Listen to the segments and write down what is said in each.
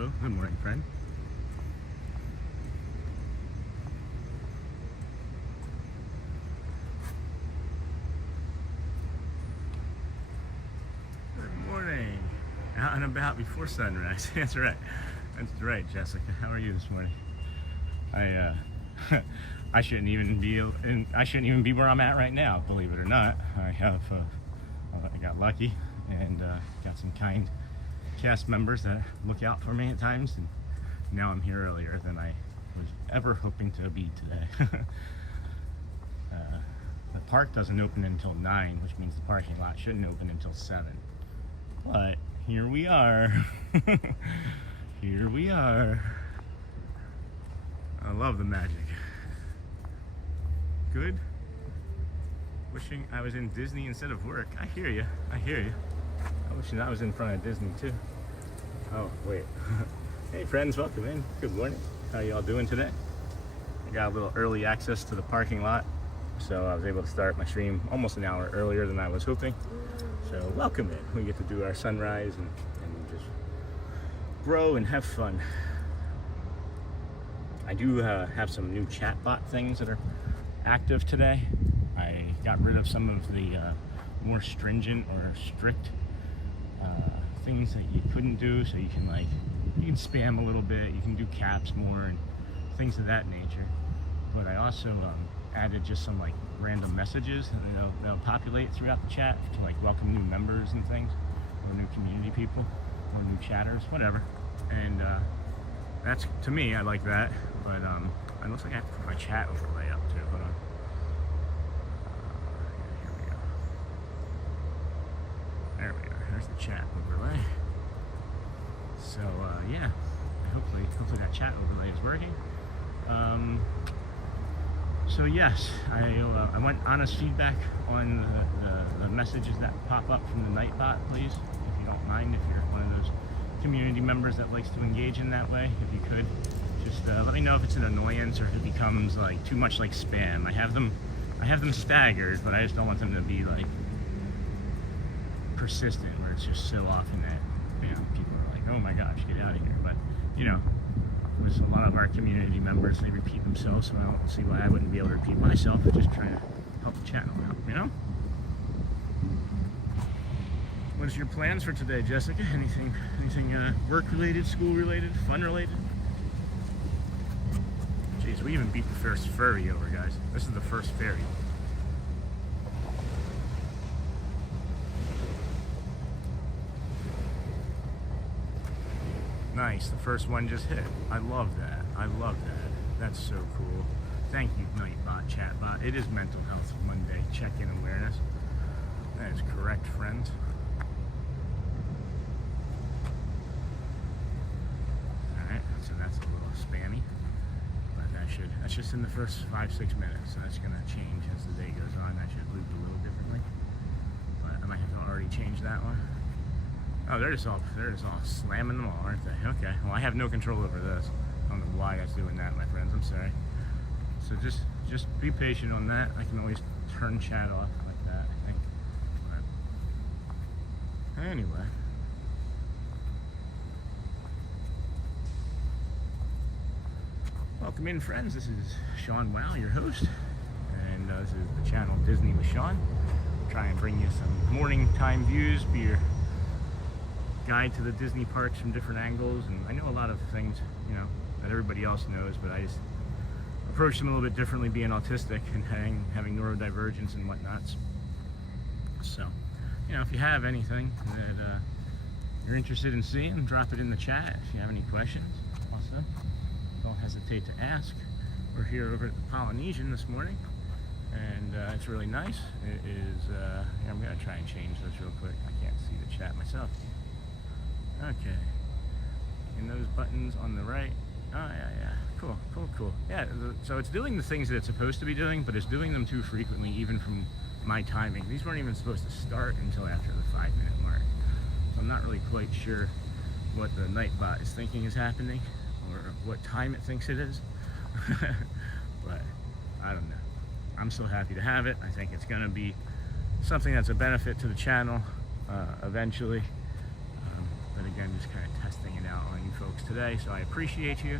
Hello, good morning, friend. Good morning. Out and about before sunrise. That's right. That's right, Jessica. How are you this morning? I shouldn't even be where I'm at right now, believe it or not. I got lucky and got some kind cast members that look out for me at times, and now I'm here earlier than I was ever hoping to be today. The park doesn't open until 9, which means the parking lot shouldn't open until 7. But here we are. Here we are. I love the magic. Good. Wishing I was in Disney instead of work. I hear you. I hear you. I wish I was in front of Disney too. Oh, wait. Hey friends, welcome in. Good morning. How y'all doing today? I got a little early access to the parking lot, so I was able to start my stream almost an hour earlier than I was hoping. So welcome in. We get to do our sunrise and just grow and have fun. I do have some new chatbot things that are active today. I got rid of some of the more stringent or strict things that you couldn't do, so you can spam a little bit, you can do caps more and things of that nature. But I also added just some random messages that they'll populate throughout the chat to welcome new members and things, or new community people, or new chatters, whatever. And that's, to me, I like that. But it looks like I have to put my chat overlay up too. Hold on. Here we go. There we are. There's the chat overlay. So yeah, hopefully that chat overlay is working. So yes, I want honest feedback on the messages that pop up from the Nightbot, please, if you don't mind. If you're one of those community members that likes to engage in that way, if you could, just let me know if it's an annoyance or if it becomes too much like spam. I have them staggered, but I just don't want them to be persistent, where it's just so often that people are like, oh my gosh, get out of here. But there's a lot of our community members, they repeat themselves, so I don't see why I wouldn't be able to repeat myself. I'm just trying to help the channel out, What is your plans for today, Jessica? Anything work related, school related, fun related? Jeez, we even beat the first ferry over, guys. This is the first ferry. Nice, the first one just hit. I love that. I love that. That's so cool. Thank you, Nightbot, Chatbot. It is Mental Health Monday. Check-in awareness. That is correct, friends. Alright, so that's a little spammy. But that's just in the first 5-6 minutes. So that's gonna change as the day goes on. That should loop a little differently. But I might have to already change that one. Oh, they're just all slamming them all, aren't they? Okay. Well, I have no control over this. I don't know why that's doing that, my friends. I'm sorry. So just be patient on that. I can always turn chat off like that, I think. But anyway. Welcome in, friends. This is Sean Wow, your host. And this is the channel Disney with Sean. Try and bring you some morning time views, be your guide to the Disney parks from different angles. And I know a lot of things, that everybody else knows, but I just approach them a little bit differently, being autistic and having neurodivergence and whatnots. So, if you have anything that you're interested in seeing, drop it in the chat. If you have any questions, also, don't hesitate to ask. We're here over at the Polynesian this morning, and it's really nice. It is, I'm going to try and change this real quick. I can't see the chat myself. Okay, and those buttons on the right. Oh yeah, cool. Yeah, so it's doing the things that it's supposed to be doing, but it's doing them too frequently, even from my timing. These weren't even supposed to start until after the 5-minute mark. So I'm not really quite sure what the Nightbot is thinking is happening, or what time it thinks it is. But I don't know. I'm so happy to have it. I think it's going to be something that's a benefit to the channel eventually. But again, just kind of testing it out on you folks today, so I appreciate you.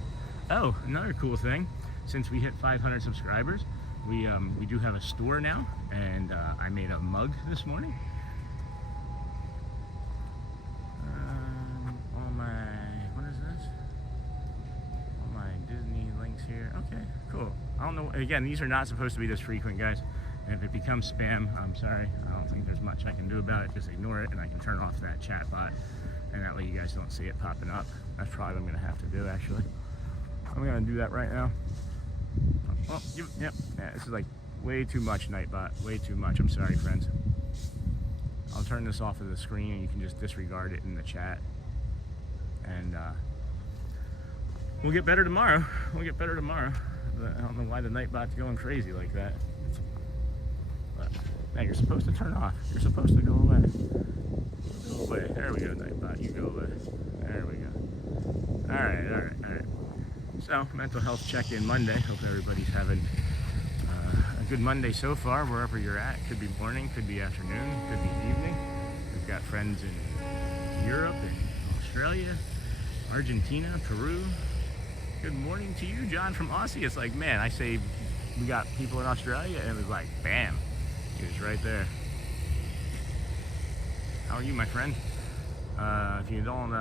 Oh, another cool thing, since we hit 500 subscribers, we do have a store now, and I made a mug this morning. All my, what is this? All my Disney links here. Okay, cool. I don't know, again, these are not supposed to be this frequent, guys. And if it becomes spam, I'm sorry. I don't think there's much I can do about it. Just ignore it, and I can turn off that chat bot, and that way you guys don't see it popping up. That's probably what I'm gonna have to do, actually. I'm gonna do that right now. Oh, yep, yeah, this is like way too much, Nightbot, way too much. I'm sorry, friends. I'll turn this off of the screen, and you can just disregard it in the chat. And we'll get better tomorrow. We'll get better tomorrow. I don't know why the Nightbot's going crazy like that. But, man, you're supposed to turn off. You're supposed to go away. Go away. There we go, Nightbot. You go away. There we go. All right. So, mental health check-in Monday. Hope everybody's having a good Monday so far, wherever you're at. Could be morning, could be afternoon, could be evening. We've got friends in Europe and Australia, Argentina, Peru. Good morning to you, John from Aussie. It's like, man, I say we got people in Australia, and it was like, bam, he was right there. How are you, my friend? If you don't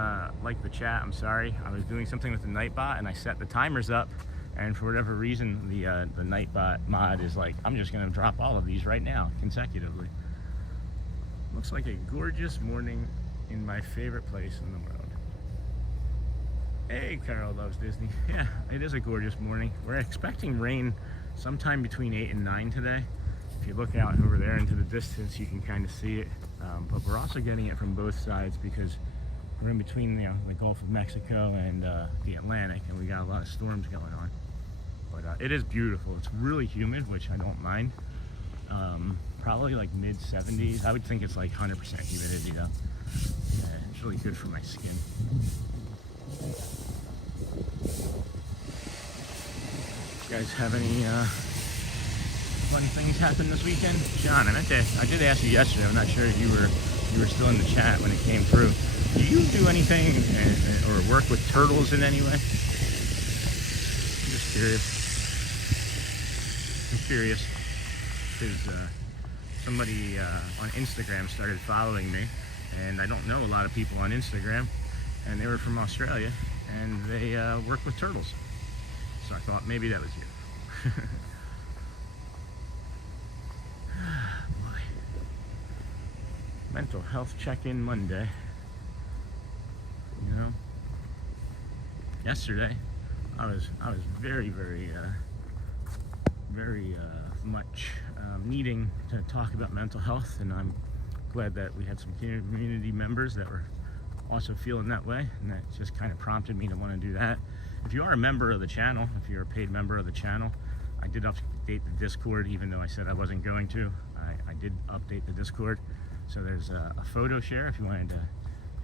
like the chat, I'm sorry. I was doing something with the Nightbot, and I set the timers up, and for whatever reason, the Nightbot mod is like, I'm just gonna drop all of these right now, consecutively. Looks like a gorgeous morning in my favorite place in the world. Hey, Carol loves Disney. Yeah, it is a gorgeous morning. We're expecting rain sometime between 8 and 9 today. If you look out over there into the distance, you can kind of see it. But we're also getting it from both sides because we're in between, the Gulf of Mexico and the Atlantic, and we got a lot of storms going on. But it is beautiful. It's really humid, which I don't mind. Probably like mid 70s. I would think it's like 100% humidity though. Yeah, it's really good for my skin. You guys have any fun things happen this weekend? John, I did ask you yesterday. I'm not sure if you were still in the chat when it came through. Do you do anything or work with turtles in any way? I'm just curious. I'm curious because somebody on Instagram started following me, and I don't know a lot of people on Instagram, and they were from Australia, and they work with turtles. So I thought maybe that was you. Boy. Mental health check-in Monday. Yesterday I was very much needing to talk about mental health, and I'm glad that we had some community members that were also feeling that way, and that just kind of prompted me to want to do that. If you are a member of the channel, if you're a paid member of the channel, I did update the Discord, even though I said I wasn't going to. I did update the Discord, so there's a photo share if you wanted to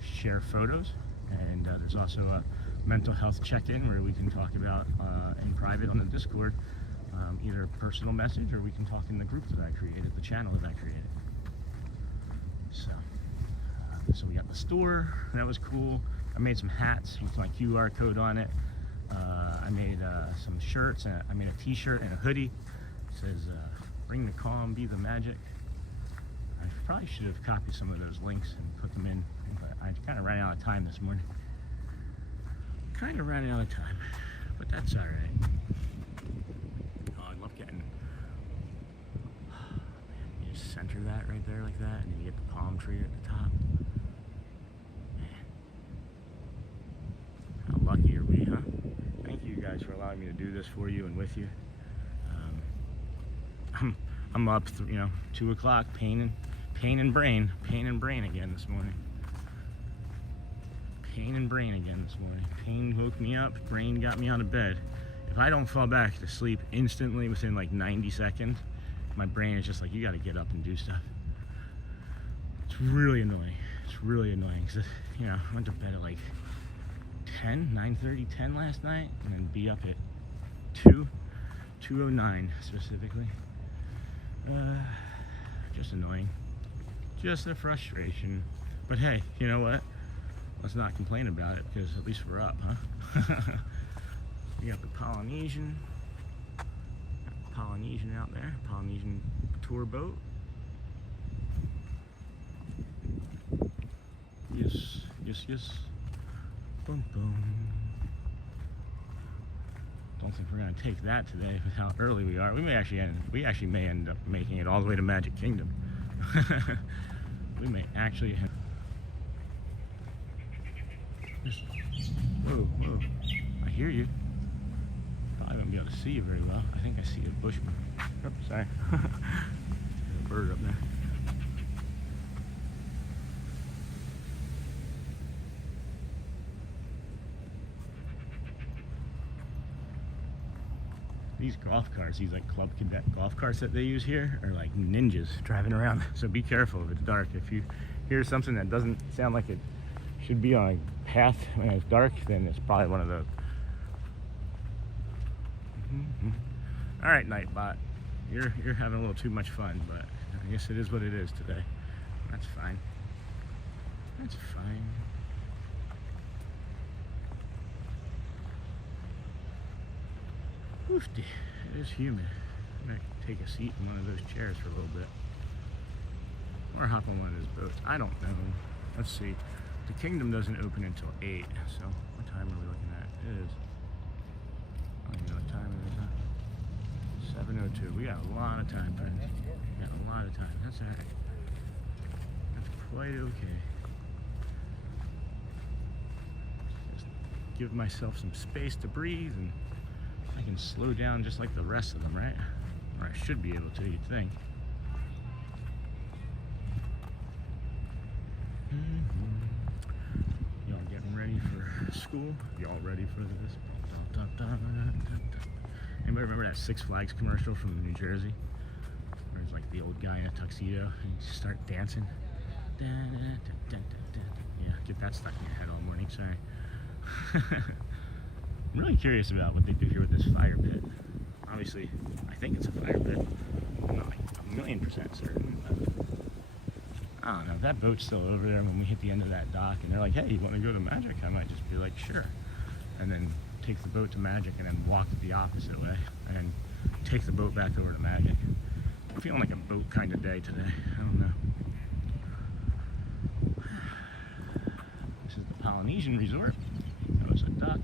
share photos, and there's also a mental health check-in where we can talk about in private on the Discord, either a personal message, or we can talk in the group that I created, the channel that I created. So we got the store, that was cool. I made some hats with my QR code on it. I made some shirts, and I made a t-shirt and a hoodie. It says, bring the calm, be the magic. I probably should have copied some of those links and put them in, but I kind of ran out of time this morning. But that's all right. Oh, I love getting, you just center that right there like that, and then you get the palm tree at the top. How lucky are we, huh? Thank you guys for allowing me to do this for you and with you. I'm up, 2 o'clock, pain and brain again this morning. Pain woke me up, brain got me out of bed. If I don't fall back to sleep instantly within like 90 seconds, my brain is just like, you gotta get up and do stuff. It's really annoying. Cause, I went to bed at like 9:30, 10 last night, and then be up at 2:09 specifically. Just annoying. Just a frustration. But hey, you know what? let's not complain about it, because at least we're up, huh? You got the Polynesian out there, Polynesian tour boat. Yes, yes, yes. Boom, boom. Don't think we're gonna take that today with how early we are. We actually may end up making it all the way to Magic Kingdom. We may actually have. Whoa, whoa! I hear you. Probably won't be able to see you very well. I think I see a bushman. Oh, sorry. A bird up there. These golf carts, these like Club Cadet golf carts that they use here, are like ninjas driving around. So be careful if it's dark. If you hear something that doesn't sound like it should be on a path when it's dark, then it's probably one of those. All right, Nightbot, you're having a little too much fun, but I guess it is what it is today. That's fine. That's fine. Oofty, it is humid. I might take a seat in one of those chairs for a little bit. Or hop on one of those boats. I don't know. Let's see. The Kingdom doesn't open until 8, so what time are we looking at? It is, I don't even know what time it is, huh? 7:02. We got a lot of time, friends. We got a lot of time. That's all right. That's quite okay. Just give myself some space to breathe, and I can slow down just like the rest of them, right? Or I should be able to, you'd think. Y'all getting ready for school? Y'all ready for this? Anybody remember that Six Flags commercial from New Jersey? Where it's like the old guy in a tuxedo and you start dancing? Yeah, get that stuck in your head all morning, sorry. I'm really curious about what they do here with this fire pit. Obviously, I think it's a fire pit. I'm not like 1,000,000% certain, but I don't know. If that boat's still over there when we hit the end of that dock and they're like, hey, you want to go to Magic? I might just be like, sure. And then take the boat to Magic and then walk the opposite way and take the boat back over to Magic. I'm feeling like a boat kind of day today. I don't know. This is the Polynesian Resort. That was a duck.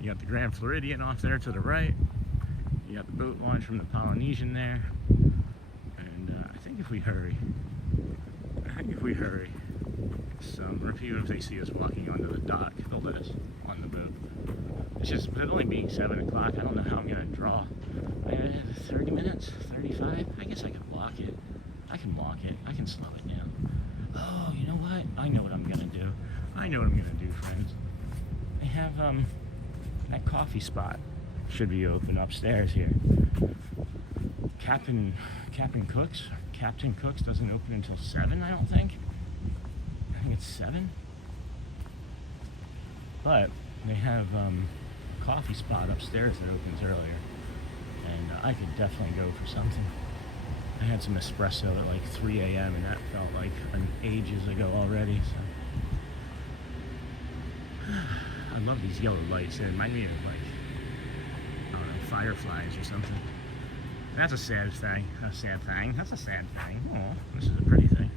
You got the Grand Floridian off there to the right. You got the boat launch from the Polynesian there. And I think if we hurry, some people, if they see us walking onto the dock, they'll let us on the boat. It's just, with it only being 7 o'clock, I don't know how I'm going to draw. 30 minutes? 35? I guess I could walk it. I can walk it. I can slow it down. Oh, you know what? I know what I'm going to do. I know what I'm going to do, friends. They have, that coffee spot should be open upstairs here. Captain Cook's doesn't open until 7, I don't think. I think it's 7. But they have a coffee spot upstairs that opens earlier. And I could definitely go for something. I had some espresso at like 3 a.m. and that felt like ages ago already. So I love these yellow lights. They remind me of like, I don't know, fireflies or something. That's a sad thing. A sad thing. That's a sad thing. Oh, this is a pretty thing.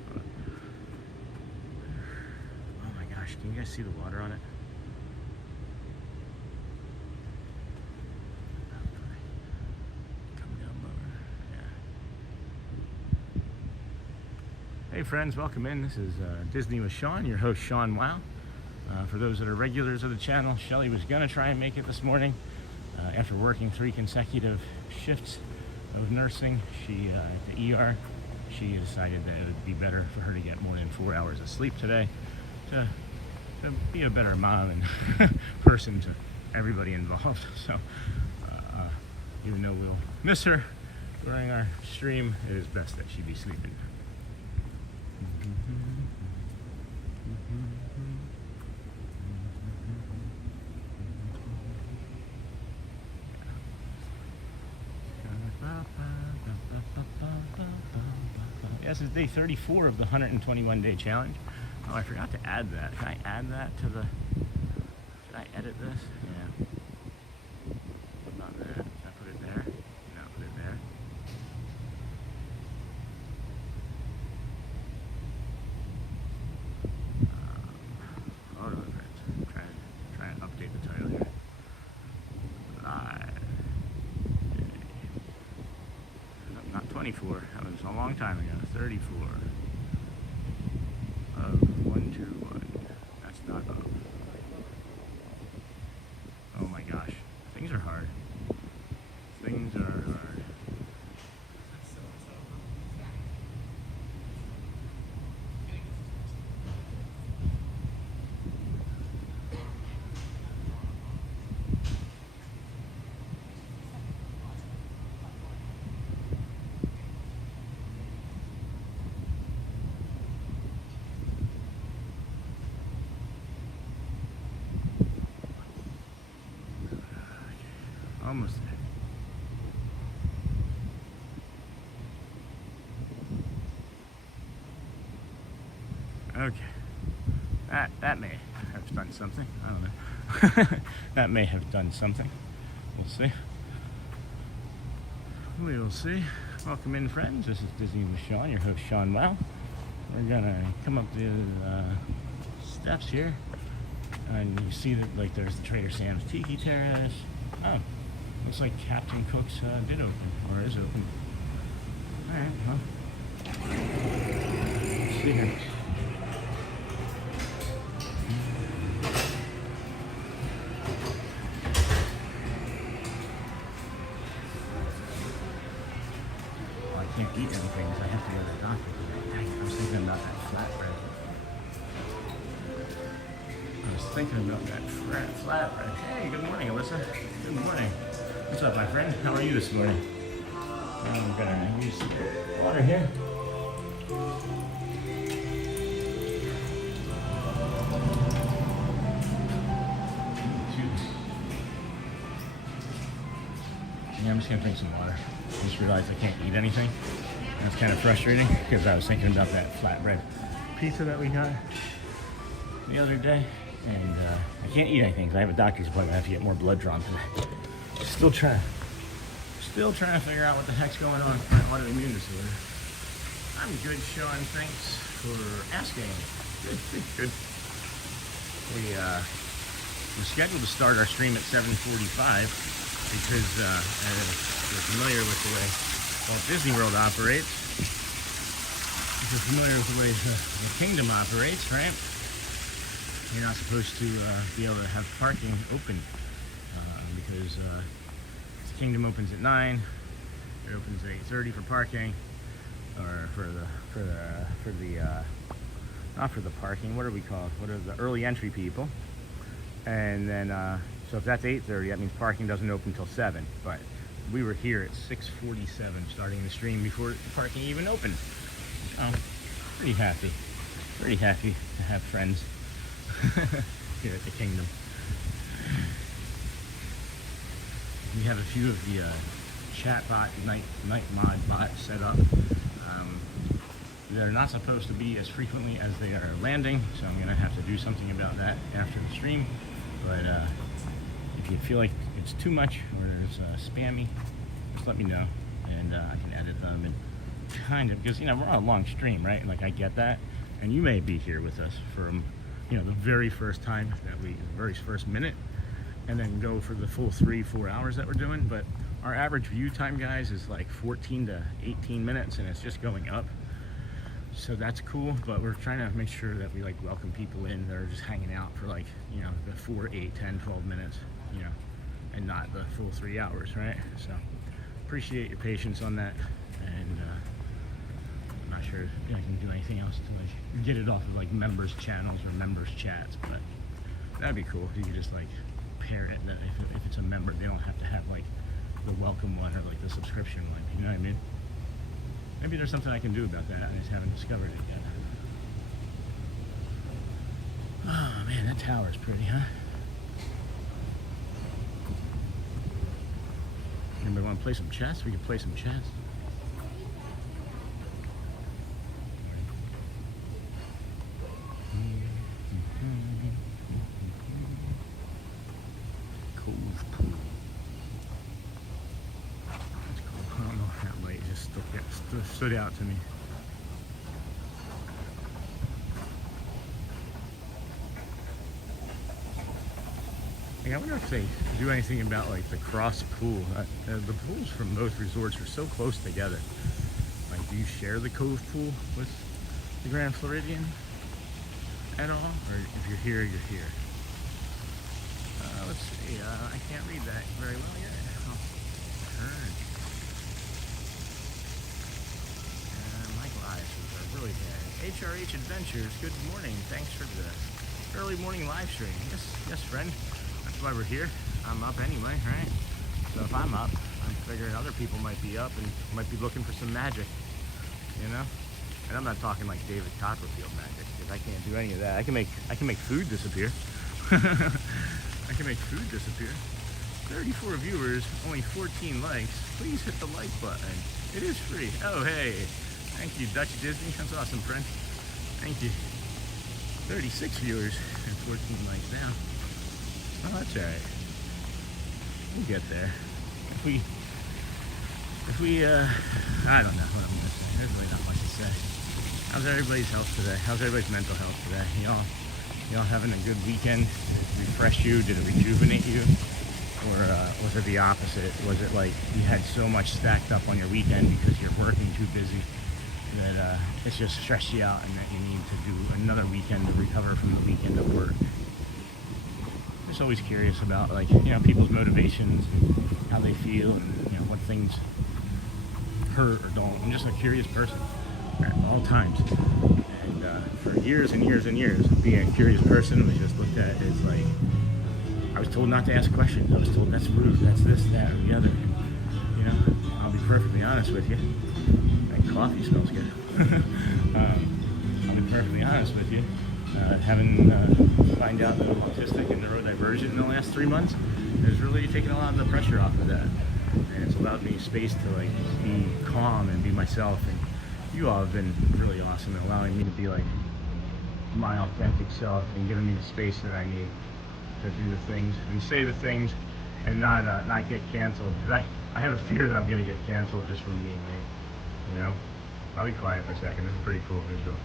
Oh my gosh, can you guys see the water on it? Come down lower. Yeah. Hey friends, welcome in. This is Disney with Sean, your host Sean Wow. For those that are regulars of the channel, Shelly was going to try and make it this morning. After working 3 consecutive shifts of nursing, at the ER, she decided that it would be better for her to get more than 4 hours of sleep today to be a better mom and person to everybody involved. So even though we'll miss her during our stream, it is best that she be sleeping. This is day 34 of the 121-day challenge. Oh, I forgot to add that. Can I add that to the... Should I edit this? Yeah. Not that. Can I put it there? No, put it there. Photo events. Try and update the title here. No, not 24. That was a long time ago. 34. Of 121. That's not up. Oh my gosh. Things are hard. Things are hard. Almost there. Okay. That may have done something. I don't know. That may have done something. We'll see. We will see. Welcome in, friends. This is Disney with Sean, your host, Sean Wow. We're gonna come up the steps here, and you see that like there's the Trader Sam's Tiki Terrace. Oh. Looks like Captain Cook's did open, or is open. Alright, well. Let's see here. Well, I can't eat anything, so I have to go to the doctor today. Dang, I was thinking about that flatbread. I was thinking about that flatbread. Hey, good morning, Alyssa. Good morning. What's up, my friend? How are you this morning? I'm gonna use some water here. Yeah, I'm just gonna drink some water. I just realized I can't eat anything. That's kind of frustrating because I was thinking about that flatbread pizza that we got the other day, and I can't eat anything because I have a doctor's appointment. I have to get more blood drawn today. Still trying to figure out what the heck's going on with my autoimmune disorder. I'm good, Sean. Thanks for asking. Good. We're scheduled to start our stream at 7:45 because we're familiar with the way Walt Disney World operates. We're familiar with the way the kingdom operates, right? You're not supposed to be able to have parking open because the kingdom opens at 9. It opens at 8:30 for parking, or not for the parking. What are we called? What are the early entry people? And then so if that's 8:30, that means parking doesn't open until 7. But we were here at 6:47, starting the stream before parking even opened. Pretty happy to have friends here at the kingdom. We have a few of the chat bot, night mod bots set up. They're not supposed to be as frequently as they are landing, so I'm gonna have to do something about that after the stream. But if you feel like it's too much or it's spammy, just let me know, and I can edit them and kind of, because we're on a long stream, right? Like I get that, and you may be here with us from the very first time the very first minute, and then go for the full 3-4 hours that we're doing. But our average view time, guys, is like 14 to 18 minutes, and it's just going up. So that's cool, but we're trying to make sure that we welcome people in that are just hanging out for the 4, 8, 10, 12 minutes, and not the full 3 hours, right? So appreciate your patience on that, and I'm not sure if I can do anything else to get it off of members channels or members chats, but that'd be cool if you could just pair it, that if it's a member, they don't have to have the welcome one or the subscription one, you know what I mean? Maybe there's something I can do about that. I just haven't discovered it yet. Oh man, that tower's pretty, huh? Anybody want to play some chess? We can play some chess. stood out to me. Like, I wonder if they do anything about like the cross pool. The pools from both resorts are so close together. Like, do you share the Cove pool with the Grand Floridian at all? Or if you're here, you're here. Let's see, I can't read that very well yet. Oh, turn. My glasses are really bad. HRH Adventures, good morning. Thanks for the early morning live stream. Yes, friend. That's why we're here. I'm up anyway, right? So if I'm up, I'm figuring other people might be up and might be looking for some magic, you know? And I'm not talking like David Copperfield magic, because I can't do any of that. I can make food disappear. I can make food disappear. 34 viewers, only 14 likes. Please hit the like button. It is free. Oh, hey. Thank you, Dutch Disney. That's awesome, friend. Thank you. 36 viewers and 14 likes now. Oh, that's all right. We'll get there. If we, I don't know what I'm gonna say. There's really not much to say. How's everybody's health today? How's everybody's mental health today? Y'all having a good weekend? Did it refresh you? Did it rejuvenate you? Or was it the opposite? Was it like you had so much stacked up on your weekend because you're working too busy that it's just stressed you out and that you need to do another weekend to recover from the weekend of work? I'm just always curious about, like, you know, people's motivations and how they feel and, you know, what things hurt or don't. I'm just a curious person at all times. And for years and years and years, being a curious person was just looked at as like, I was told not to ask questions. I was told that's rude, that's this, that, or the other. And, you know, I'll be perfectly honest with you. That coffee smells good. I'll be perfectly honest with you. Having find out that I'm autistic and neurodivergent in the last 3 months has really taken a lot of the pressure off of that. And it's allowed me space to like be calm and be myself. And you all have been really awesome in allowing me to be like my authentic self and giving me the space that I need to do the things and say the things and not get canceled. Because I have a fear that I'm going to get canceled just from being me. You know? I'll be quiet for a second. This is pretty cool visual.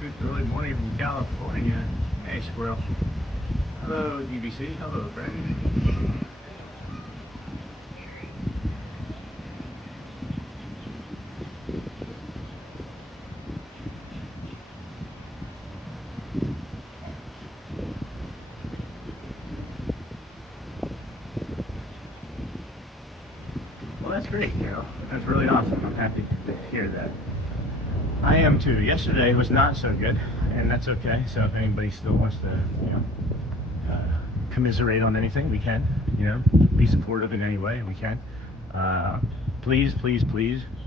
Good early morning from California. Hey, squirrel. Hello, DBC. Hello, friend. Well, that's great, Carol. That's really awesome. I'm happy to hear that. I am too. Yesterday was not so good, and that's okay. So if anybody still wants to, you know, commiserate on anything, we can. You know, be supportive in any way, we can. Please,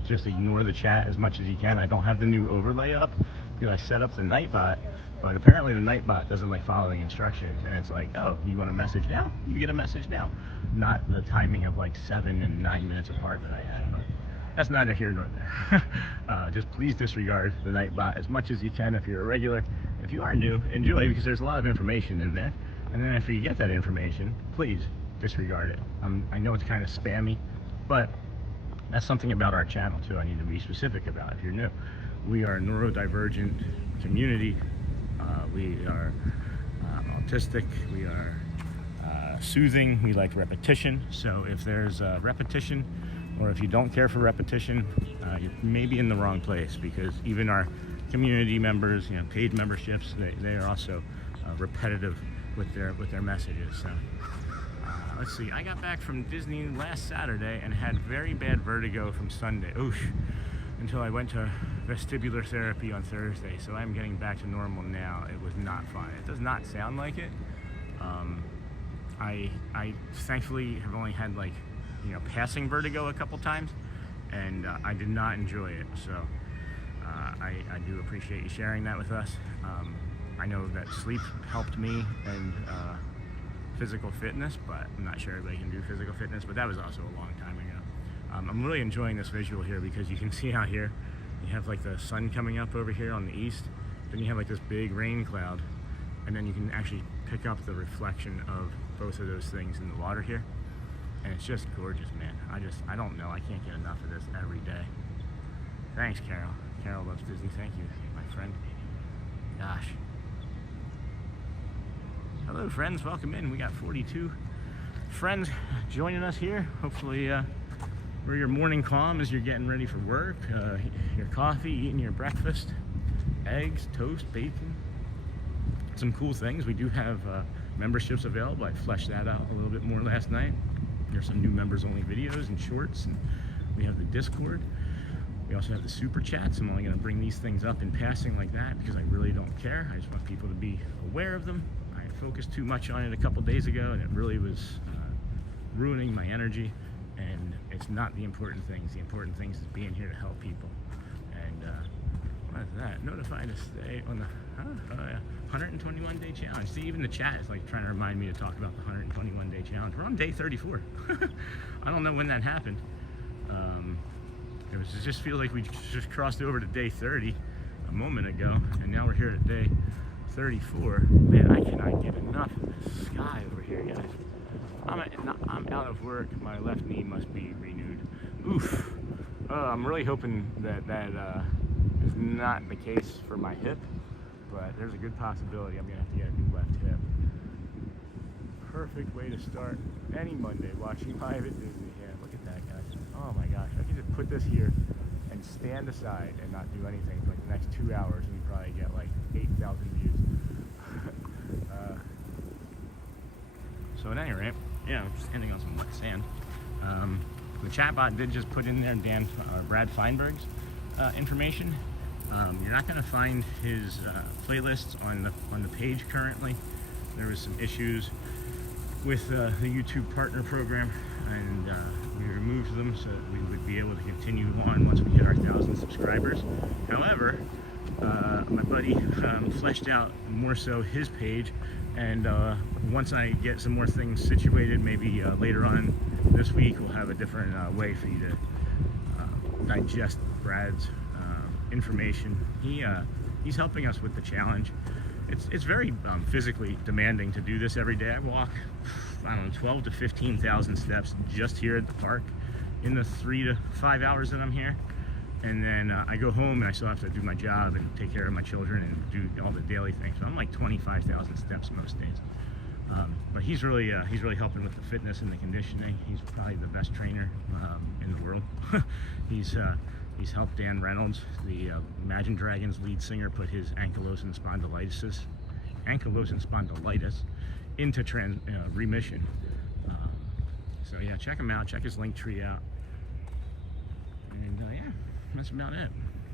just ignore the chat as much as you can. I don't have the new overlay up because I set up the Nightbot, but apparently the Nightbot doesn't like following instructions, and it's like, oh, you want a message now? You get a message now. Not the timing of like 7 and 9 minutes apart that I had, but that's neither here nor there. Just please disregard the Nightbot as much as you can if you're a regular. If you are new, enjoy, because there's a lot of information in there. And then after you get that information, please disregard it. I know it's kind of spammy, but that's something about our channel too I need to be specific about if you're new. We are a neurodivergent community. We are autistic. We are soothing. We like repetition. So if there's repetition, or if you don't care for repetition, you're maybe in the wrong place, because even our community members, you know, paid memberships, they are also repetitive with their messages. So let's see. I got back from Disney last Saturday and had very bad vertigo from Sunday. Oosh. Until I went to vestibular therapy on Thursday. So I'm getting back to normal now. It was not fun. It does not sound like it. I thankfully have only had like, you know, passing vertigo a couple times, and I did not enjoy it. So I do appreciate you sharing that with us. I know that sleep helped me and physical fitness, but I'm not sure everybody can do physical fitness, but that was also a long time ago. I'm really enjoying this visual here because you can see out here, you have like the sun coming up over here on the east, then you have like this big rain cloud, and then you can actually pick up the reflection of both of those things in the water here. And it's just gorgeous, man. I don't know, I can't get enough of this every day. Thanks, Carol. Carol loves Disney. Thank you, my friend. Gosh. Hello, friends. Welcome in. We got 42 friends joining us here. Hopefully, we're your morning calm as you're getting ready for work. Your coffee, eating your breakfast, eggs, toast, bacon. Some cool things. We do have memberships available. I fleshed that out a little bit more last night. There's some new members-only videos and shorts, and we have the Discord. We also have the super chats. I'm only going to bring these things up in passing like that because I really don't care. I just want people to be aware of them. I focused too much on it a couple days ago, and it really was ruining my energy. And it's not the important things. The important things is being here to help people. And what is that? Notified to stay on the 121-day challenge. See, even the chat is like trying to remind me to talk about the 121-day challenge. We're on day 34. I don't know when that happened. It just feels like we just crossed over to day 30 a moment ago, and now we're here at day 34. Man, I cannot get enough of this sky over here, guys. I'm out of work. My left knee must be renewed. Oof. I'm really hoping that is not the case for my hip, but there's a good possibility I'm gonna have to get a new left hip. Perfect way to start any Monday watching live at Disney. Yeah, look at that, guys. Oh my gosh, I could just put this here and stand aside and not do anything for like the next 2 hours, and you probably get like 8,000 views. So at any rate, yeah, I'm just standing on some wet sand. The chatbot did just put in there Brad Feinberg's information. You're not going to find his playlists on the page currently. There was some issues with the YouTube partner program, and we removed them so that we would be able to continue on once we hit our 1,000 subscribers. However, my buddy fleshed out more so his page, and once I get some more things situated, maybe later on this week, we'll have a different way for you to digest Brad's information. He's helping us with the challenge. It's very physically demanding to do this every day. I walk, I don't know, 12 to 15,000 steps just here at the park in the 3 to 5 hours that I'm here. And then I go home and I still have to do my job and take care of my children and do all the daily things. So I'm like 25,000 steps most days. But he's really helping with the fitness and the conditioning. He's probably the best trainer in the world. He's helped Dan Reynolds, the Imagine Dragons lead singer, put his ankylosing spondylitis into remission. So yeah, check him out. Check his link tree out. And yeah, that's about it.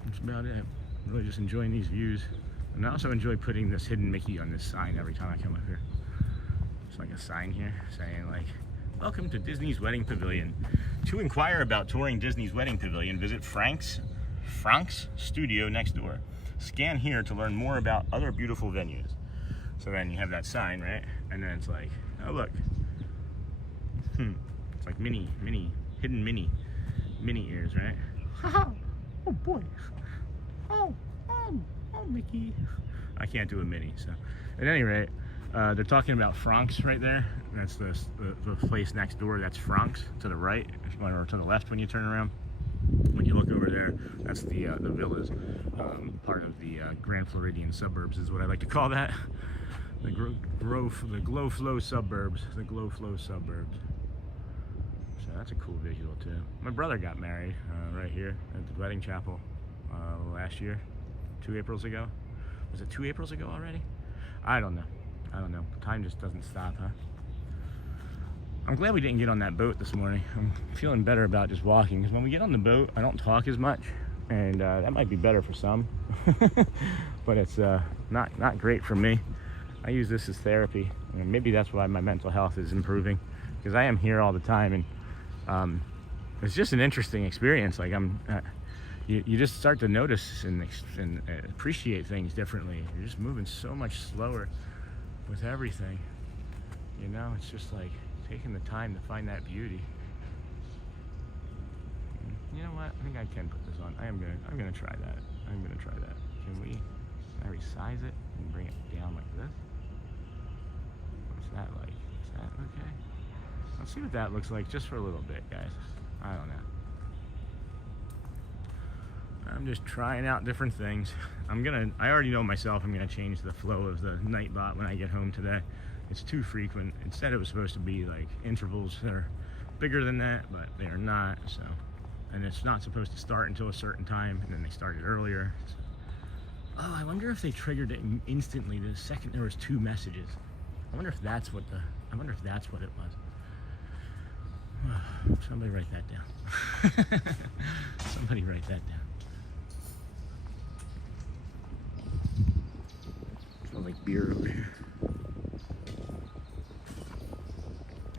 That's about it. Really just enjoying these views. And I also enjoy putting this hidden Mickey on this sign every time I come up here. It's like a sign here saying like, welcome to Disney's Wedding Pavilion. To inquire about touring Disney's Wedding Pavilion, visit Frank's studio next door. Scan here to learn more about other beautiful venues. So then you have that sign, right? And then it's like, oh look. It's like hidden mini ears, right? Oh boy. Oh, Mickey. I can't do a mini, so. At any rate, they're talking about Frank's right there. That's the place next door. That's Frank's to the right, or to the left when you turn around. When you look over there, that's the villas, part of the Grand Floridian suburbs is what I like to call that. The Glow Flow suburbs. The Glow Flow suburbs. So that's a cool visual too. My brother got married right here at the wedding chapel last year, 2 Aprils ago. Was it 2 Aprils ago already? I don't know. Time just doesn't stop, huh? I'm glad we didn't get on that boat this morning. I'm feeling better about just walking, because when we get on the boat, I don't talk as much, and that might be better for some, but it's not great for me. I use this as therapy, and maybe that's why my mental health is improving, because I am here all the time, and it's just an interesting experience. Like you just start to notice and appreciate things differently. You're just moving so much slower with everything, you know. It's just like taking the time to find that beauty. know what? I think I can put this on. I'm gonna try that. Can I resize it and bring it down like this? What's that like? Is that okay? Let's see what that looks like just for a little bit, guys. I don't know. I'm just trying out different things. I already know myself, I'm gonna change the flow of the Nightbot when I get home today. It's too frequent. Instead it was supposed to be like intervals that are bigger than that, but they are not, so. And it's not supposed to start until a certain time, and then they started earlier. Oh, I wonder if they triggered it instantly the second there was 2 messages. I wonder if that's what it was. Somebody write that down. Somebody write that down. Smells like beer over here.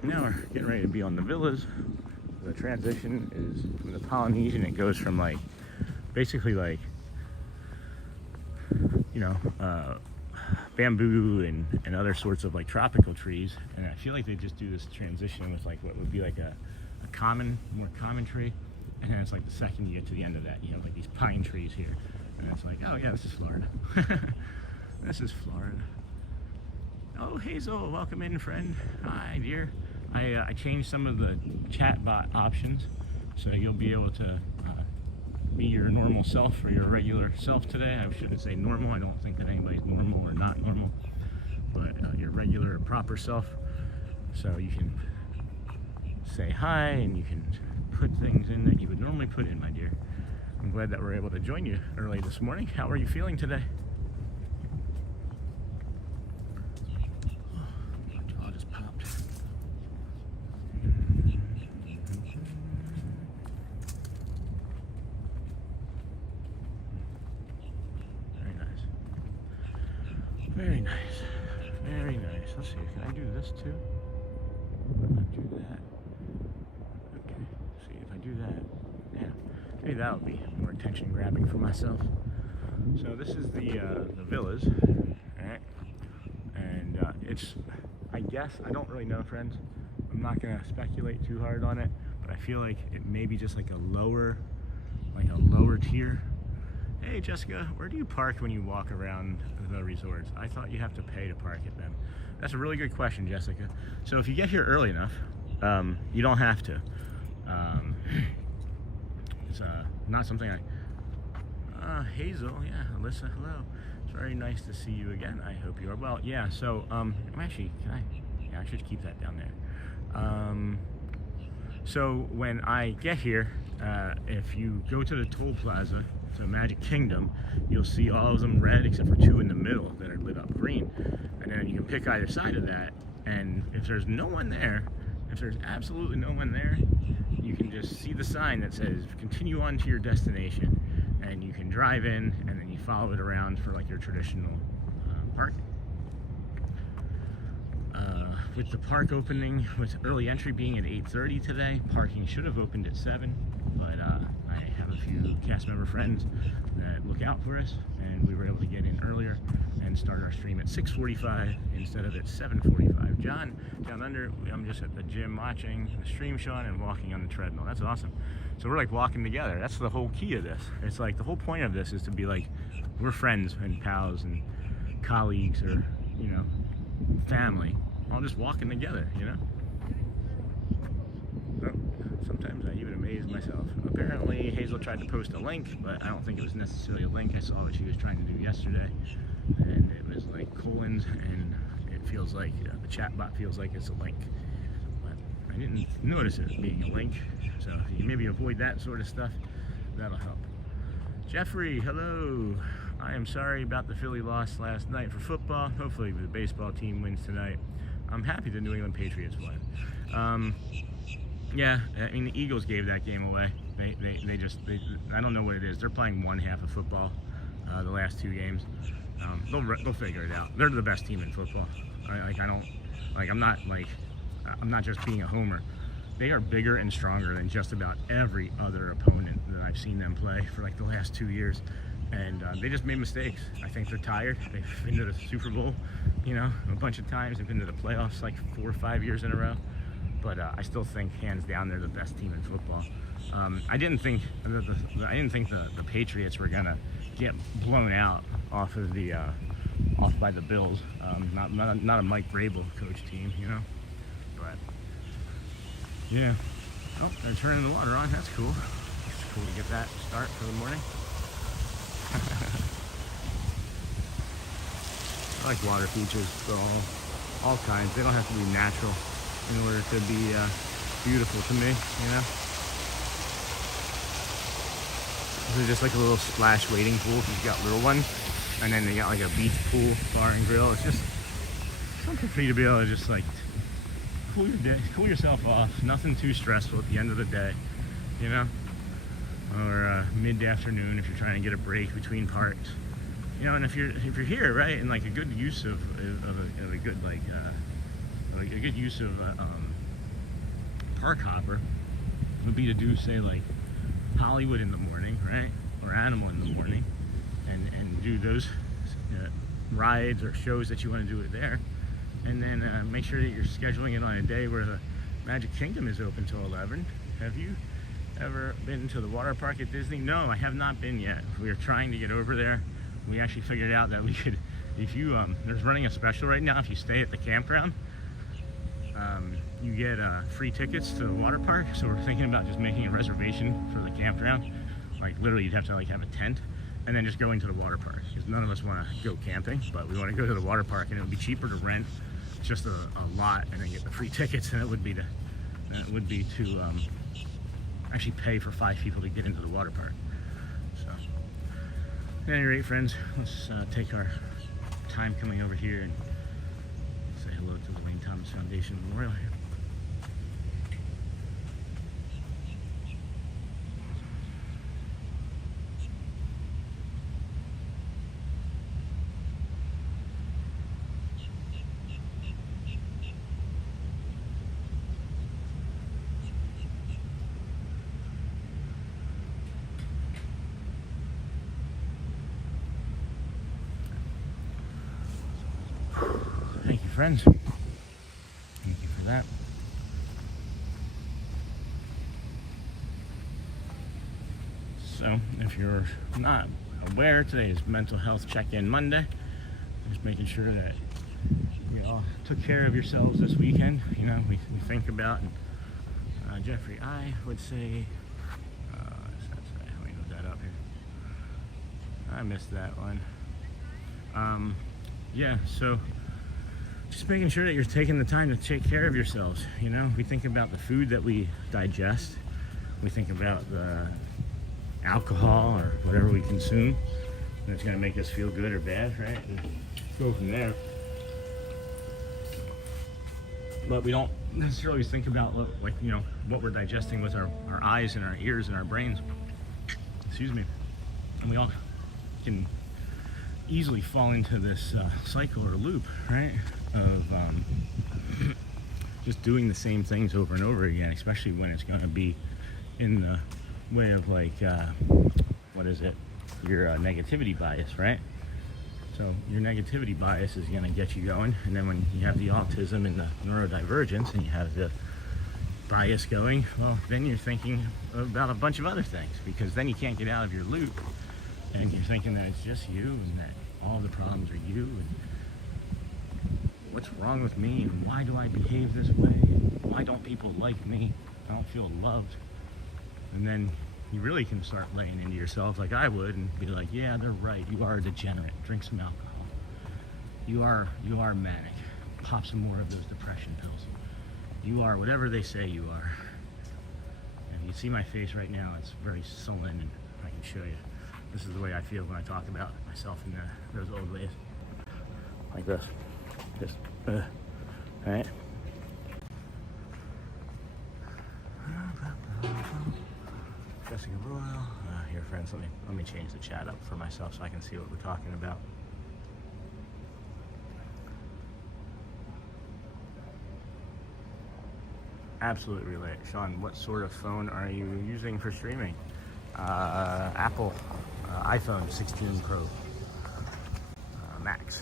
Now we're getting ready to be on the villas. The transition is from the Polynesian. It goes from like, basically like, you know, bamboo and other sorts of like tropical trees. And I feel like they just do this transition with like what would be like a more common tree. And then it's like the second you get to the end of that, you have like these pine trees here. And it's like, oh yeah, this is Florida. This is Florida. Oh, Hazel, welcome in, friend. Hi, dear. I changed some of the chatbot options, so you'll be able to be your normal self or your regular self today. I shouldn't say normal. I don't think that anybody's normal or not normal, but your regular proper self. So you can say hi and you can put things in that you would normally put in, my dear. I'm glad that we're able to join you early this morning. How are you feeling today? My jaw just popped. Very nice. Very nice. Very nice. Let's see, can I do this too? If I do that. Okay, see if I do that. Yeah, maybe that'll be more attention grabbing for myself. So this is the villas, alright? And it's, I guess, I don't really know, friends. I'm not gonna speculate too hard on it, but I feel like it may be just like a lower tier. Hey Jessica, where do you park when you walk around the resorts? I thought you have to pay to park at them. That's a really good question, Jessica. So if you get here early enough, you don't have to. It's not something Hazel, yeah, Alyssa, hello. It's very nice to see you again. I hope you are well. Yeah, so, actually, yeah, I should keep that down there. So when I get here, if you go to the toll plaza, to Magic Kingdom, you'll see all of them red except for 2 in the middle that are lit up green. And then you can pick either side of that, and if there's no one there, if there's absolutely no one there, you can just see the sign that says continue on to your destination, and you can drive in and then you follow it around for like your traditional parking. With the park opening, with early entry being at 8:30 today, parking should have opened at 7, but I have a few cast member friends that look out for us, and we were able to get in earlier and start our stream at 6:45 instead of at 7:45. John, down under, I'm just at the gym watching the stream, Sean, and walking on the treadmill. That's awesome. So we're like walking together. That's the whole key of this. It's like the whole point of this is to be like, we're friends and pals and colleagues, or, you know, family, all just walking together, you know? Oh, sometimes I even amaze myself. Apparently Hazel tried to post a link, but I don't think it was necessarily a link. I saw what she was trying to do yesterday, and it was like colons, and it feels like, the chat bot feels like it's a link, but I didn't notice it being a link. So if you maybe avoid that sort of stuff, that'll help. Jeffrey, hello. I am sorry about the Philly loss last night for football. Hopefully the baseball team wins tonight. I'm happy the New England Patriots won. Yeah, I mean, the Eagles gave that game away. They just, I don't know what it is. They're playing one half of football, the last 2 games. They'll figure it out. They're the best team in football. I'm not just being a homer. They are bigger and stronger than just about every other opponent that I've seen them play for like the last 2 years. And they just made mistakes. I think they're tired. They've been to the Super Bowl, you know, a bunch of times. They've been to the playoffs like 4 or 5 years in a row. But I still think, hands down, they're the best team in football. I didn't think the Patriots were gonna get blown out off of the off by the Bills. Not a Mike Vrabel coach team, you know. But yeah. Oh, they're turning the water on. That's cool. It's cool to get that start for the morning. I like water features for all kinds. They don't have to be natural in order to be beautiful to me, you know. This is just like a little splash waiting pool if you've got little ones, and then they got like a beach pool, bar and grill. It's just something for you to be able to just like cool your day, cool yourself off. Nothing too stressful at the end of the day, you know. Or mid-afternoon if you're trying to get a break between parks. You know, and if you're here, right, and like a good use of a good like a good use of park hopper would be to do, say, like Hollywood in the morning, right, or Animal in the morning, and do those rides or shows that you want to do it there, and then make sure that you're scheduling it on a day where the Magic Kingdom is open till 11. Have you ever been to the water park at Disney? No, I have not been yet. We are trying to get over there. We actually figured out that we could, if you, there's running a special right now. If you stay at the campground, you get free tickets to the water park. So we're thinking about just making a reservation for the campground. Like literally you'd have to like have a tent and then just going to the water park. Because none of us want to go camping, but we want to go to the water park, and it would be cheaper to rent just a lot and then get the free tickets than it would be to actually pay for 5 people to get into the water park. So at any rate, friends, let's take our time coming over here and say hello to the Wayne Thomas Foundation Memorial here. Thank you, friends. Thank you for that. So, if you're not aware, today is Mental Health Check-In Monday. Just making sure that you all took care of yourselves this weekend. You know, we think about, Jeffrey, I would say, let me look that up here. I missed that one. Yeah, so just making sure that you're taking the time to take care of yourselves. You know, we think about the food that we digest. We think about the alcohol or whatever we consume, and it's going to make us feel good or bad, right? And go from there. But we don't necessarily think about what we're digesting with our eyes and our ears and our brains. Excuse me. And we all can easily fall into this cycle or loop, right? Of just doing the same things over and over again, especially when it's going to be in the way of like, what is it? Your negativity bias, right? So your negativity bias is going to get you going, and then when you have the autism and the neurodivergence and you have the bias going, well, then you're thinking about a bunch of other things, because then you can't get out of your loop, and you're thinking that it's just you and that all the problems are you, and what's wrong with me, and why do I behave this way, why don't people like me, I don't feel loved. And then you really can start laying into yourself like I would and be like, yeah, they're right, you are a degenerate, drink some alcohol, you are manic, pop some more of those depression pills, you are whatever they say you are. And you see my face right now, it's very sullen, and I can show you. This is the way I feel when I talk about myself in those old ways. Like this. Just, right? Jessica Royal. Here, friends, let me change the chat up for myself so I can see what we're talking about. Absolutely relate. Sean, what sort of phone are you using for streaming? Apple iPhone 16 Pro Max.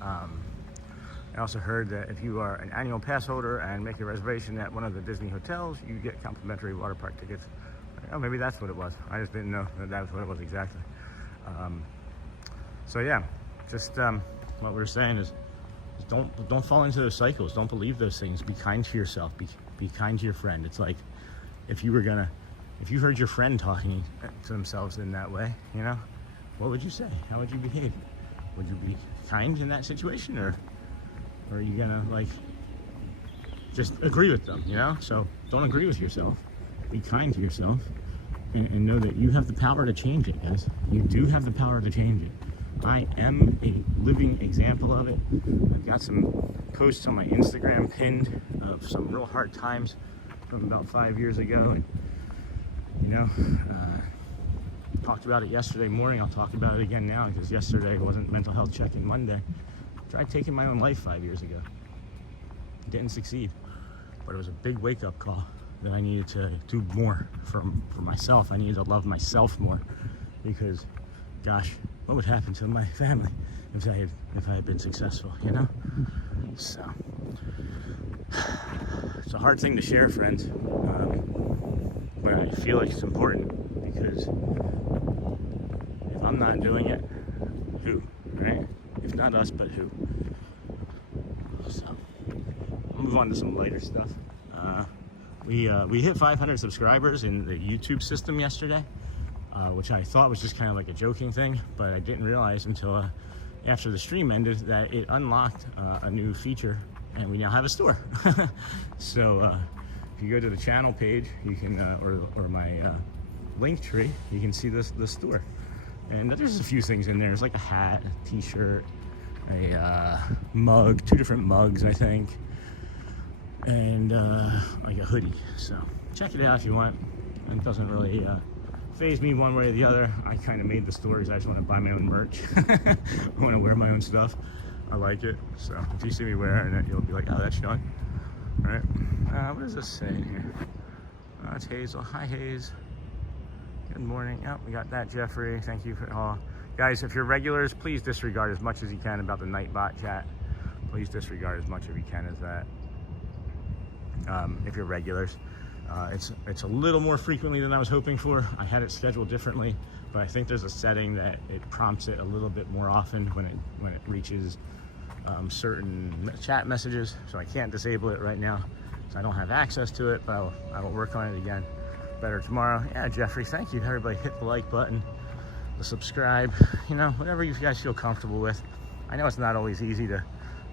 I also heard that if you are an annual pass holder and make a reservation at one of the Disney hotels, you get complimentary water park tickets Oh, maybe that's what it was. I just didn't know that was what it was exactly. So yeah, just what we're saying is don't fall into those cycles. Don't believe those things. Be kind to yourself. Be kind to your friend. It's like if you heard your friend talking to themselves in that way, you know, what would you say? How would you behave? Would you be kind in that situation, or are you gonna like just agree with them, you know? So don't agree with yourself. Be kind to yourself, and know that you have the power to change it, guys. You do have the power to change it. I am a living example of it. I've got some posts on my Instagram pinned of some real hard times from about 5 years ago, and you know, talked about it yesterday morning. I'll talk about it again now, because yesterday wasn't Mental Health Check-In Monday. Tried taking my own life 5 years ago. Didn't succeed, but it was a big wake-up call that I needed to do more for myself. I needed to love myself more, because gosh, what would happen to my family if I had been successful, you know? So it's a hard thing to share, friends, but I feel like it's important, because if I'm not doing it, who, right? If not us, but who? So I'll move on to some lighter stuff. We hit 500 subscribers in the YouTube system yesterday, which I thought was just kind of like a joking thing, but I didn't realize until after the stream ended that it unlocked a new feature, and we now have a store. So if you go to the channel page, you can, or my link tree, you can see the store. And there's a few things in there. There's like a hat, a t-shirt, a mug, 2 different mugs, I think, and like a hoodie. So check it out if you want. It doesn't really faze me one way or the other. I kind of made the stories. I just want to buy my own merch. I want to wear my own stuff. I like it. So if you see me wearing it, you'll be like, oh, that's Sean. All right. What does this say here? It's Hazel. Hi, Hayes. Good morning. Oh, we got that, Jeffrey. Thank you for all. Guys, if you're regulars, please disregard as much as you can about the Nightbot chat. Please disregard as much as you can as that. If you're regulars. It's a little more frequently than I was hoping for. I had it scheduled differently, but I think there's a setting that it prompts it a little bit more often when it reaches certain chat messages. So I can't disable it right now, so I don't have access to it, but I will work on it again better tomorrow. Yeah, Jeffrey, thank you. Everybody hit the like button, the subscribe, you know, whatever you guys feel comfortable with. I know it's not always easy to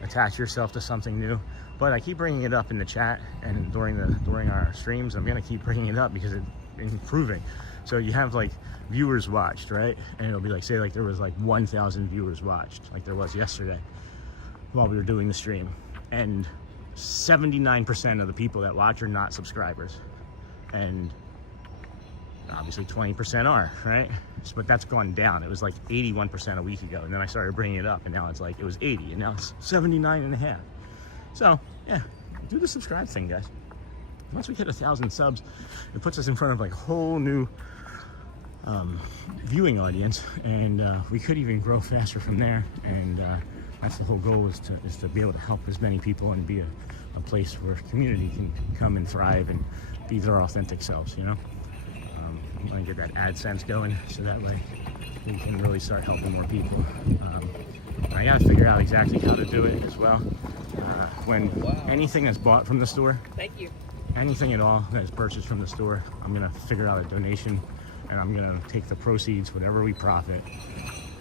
attach yourself to something new, but I keep bringing it up in the chat, and during our streams, I'm gonna keep bringing it up because it's improving. So you have like viewers watched, right? And it'll be like, say like there was like 1,000 viewers watched, like there was yesterday while we were doing the stream, and 79% of the people that watch are not subscribers, and obviously 20% are, right? But that's gone down. It was like 81% a week ago, and then I started bringing it up, and now it's like it was 80, and now it's 79.5. So yeah, do the subscribe thing, guys. Once we hit 1,000 subs, it puts us in front of like a whole new viewing audience, and we could even grow faster from there. And that's the whole goal, is to be able to help as many people and be a place where community can come and thrive and be their authentic selves, you know. I want to get that AdSense going, so that way we can really start helping more people. I got to figure out exactly how to do it as well. When anything that's bought from the store, thank you. Anything at all that is purchased from the store, I'm gonna figure out a donation, and I'm gonna take the proceeds, whatever we profit,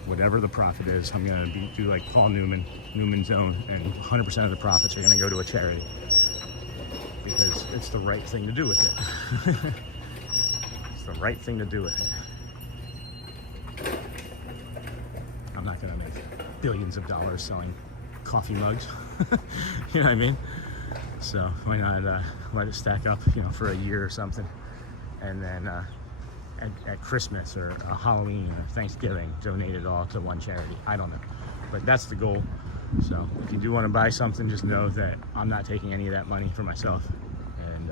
whatever the profit is, I'm gonna do like Paul Newman's Own, and 100% of the profits are gonna go to a charity, because it's the right thing to do with it. It's the right thing to do with it. I'm not gonna make billions of dollars selling coffee mugs. You know what I mean? So why not let it stack up, you know, for a year or something, and then at Christmas or Halloween or Thanksgiving, donate it all to one charity. I don't know, but that's the goal. So if you do want to buy something, just know that I'm not taking any of that money for myself, and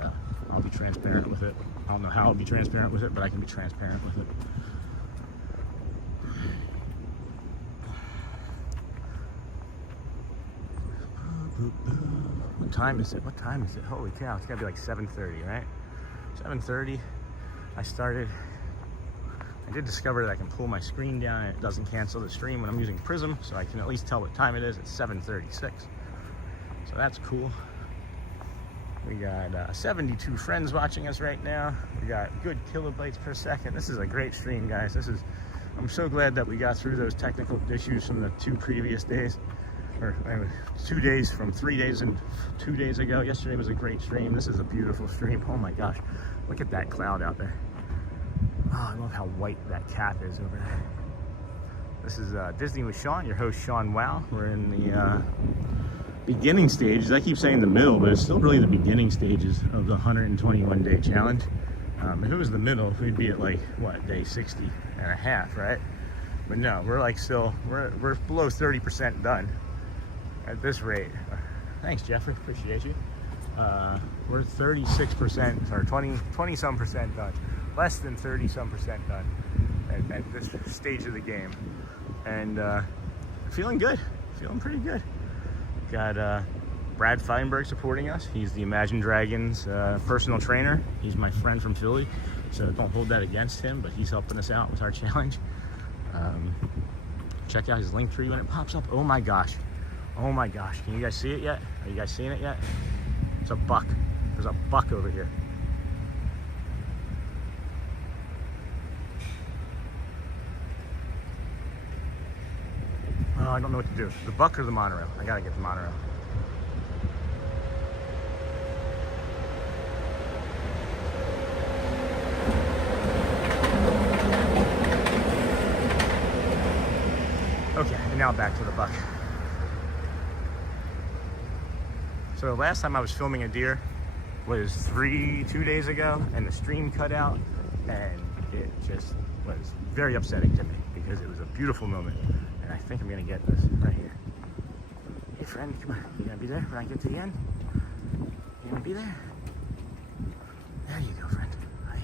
I'll be transparent with it. I don't know how I'll be transparent with it, but I can be transparent with it. What time is it? What time is it? Holy cow, it's gotta be like 7:30, right? 7:30. I did discover that I can pull my screen down and it doesn't cancel the stream when I'm using Prism, so I can at least tell what time it is. It's 7:36, so that's cool. We got 72 friends watching us right now. We got good kilobytes per second. This is a great stream, guys. I'm so glad that we got through those technical issues from the 2 previous days, or 2 days from 3 days and 2 days ago. Yesterday was a great stream. This is a beautiful stream. Oh my gosh, look at that cloud out there. Oh, I love how white that cap is over there. This is Disney with Sean, your host Sean Wow. We're in the beginning stages. I keep saying the middle, but it's still really the beginning stages of the 121-day challenge. If it was the middle, we'd be at like, what, day 60 and a half, right? But no, we're like still, we're below 30% done at this rate. Thanks, Jeffrey, appreciate you. We're 36% or 20-some percent done. Less than 30-some percent done at this stage of the game. And feeling good, feeling pretty good. Got Brad Feinberg supporting us. He's the Imagine Dragons personal trainer. He's my friend from Philly, so don't hold that against him, but he's helping us out with our challenge. Check out his link tree when it pops up. Oh my gosh. Oh my gosh. Can you guys see it yet? Are you guys seeing it yet? It's a buck. There's a buck over here. Oh, I don't know what to do. The buck or the monorail? I gotta get the monorail. Okay, and now back to the buck. So last time I was filming a deer was 2 days ago, and the stream cut out, and it just was very upsetting to me because it was a beautiful moment. And I think I'm gonna get this right here. Hey friend, come on, you gonna be there when I get to the end? You gonna be there? There you go, friend. Hi.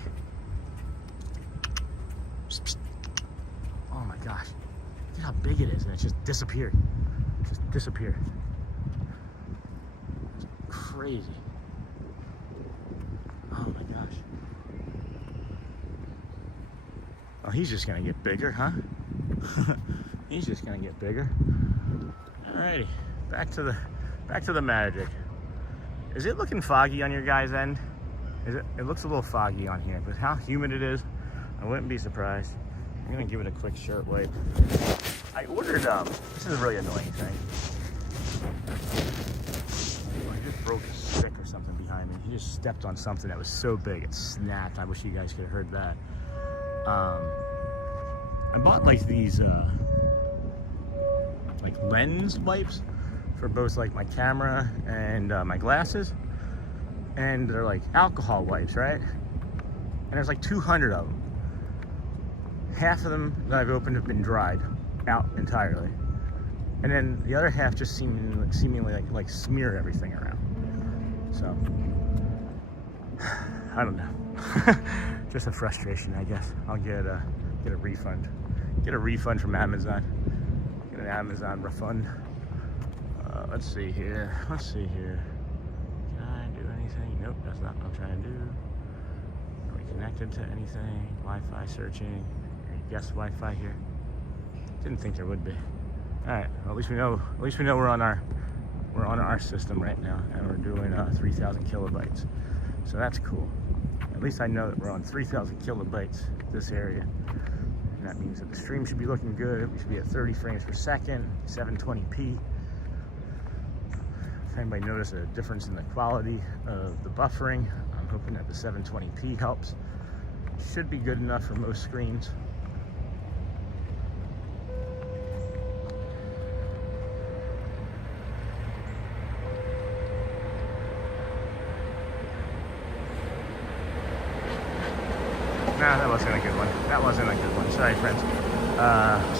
Psst, psst. Oh my gosh, look at how big it is, and it just disappeared. It just disappeared. It's crazy. Oh my gosh. Oh, he's just gonna get bigger, huh? He's just gonna get bigger. Alrighty, back to the magic. Is it looking foggy on your guys' end? It looks a little foggy on here, but how humid it is, I wouldn't be surprised. I'm gonna give it a quick shirt wipe. I ordered this is a really annoying thing. I just broke a stick or something behind me. He just stepped on something that was so big it snapped. I wish you guys could have heard that. I bought like these like lens wipes for both like my camera and my glasses, and they're like alcohol wipes, right? And there's like 200 of them. Half of them that I've opened have been dried out entirely, and then the other half just seemingly like smear everything around. So I don't know. Just a frustration, I guess. I'll get a refund. Get a refund from Amazon. Get an Amazon refund. Let's see here. Let's see here. Can I do anything? Nope, that's not what I'm trying to do. Are we connected to anything? Wi-Fi searching. Guess Wi-Fi here. Didn't think there would be. All right. Well, at least we know. At least we know we're on our system right now, and we're doing 3,000 kilobytes. So that's cool. At least I know that we're on 3,000 kilobytes this area. And that means that the stream should be looking good. We should be at 30 frames per second, 720p. If anybody noticed a difference in the quality of the buffering, I'm hoping that the 720p helps. Should be good enough for most screens. Nah, that wasn't a good one. That wasn't a good one. Sorry, friends.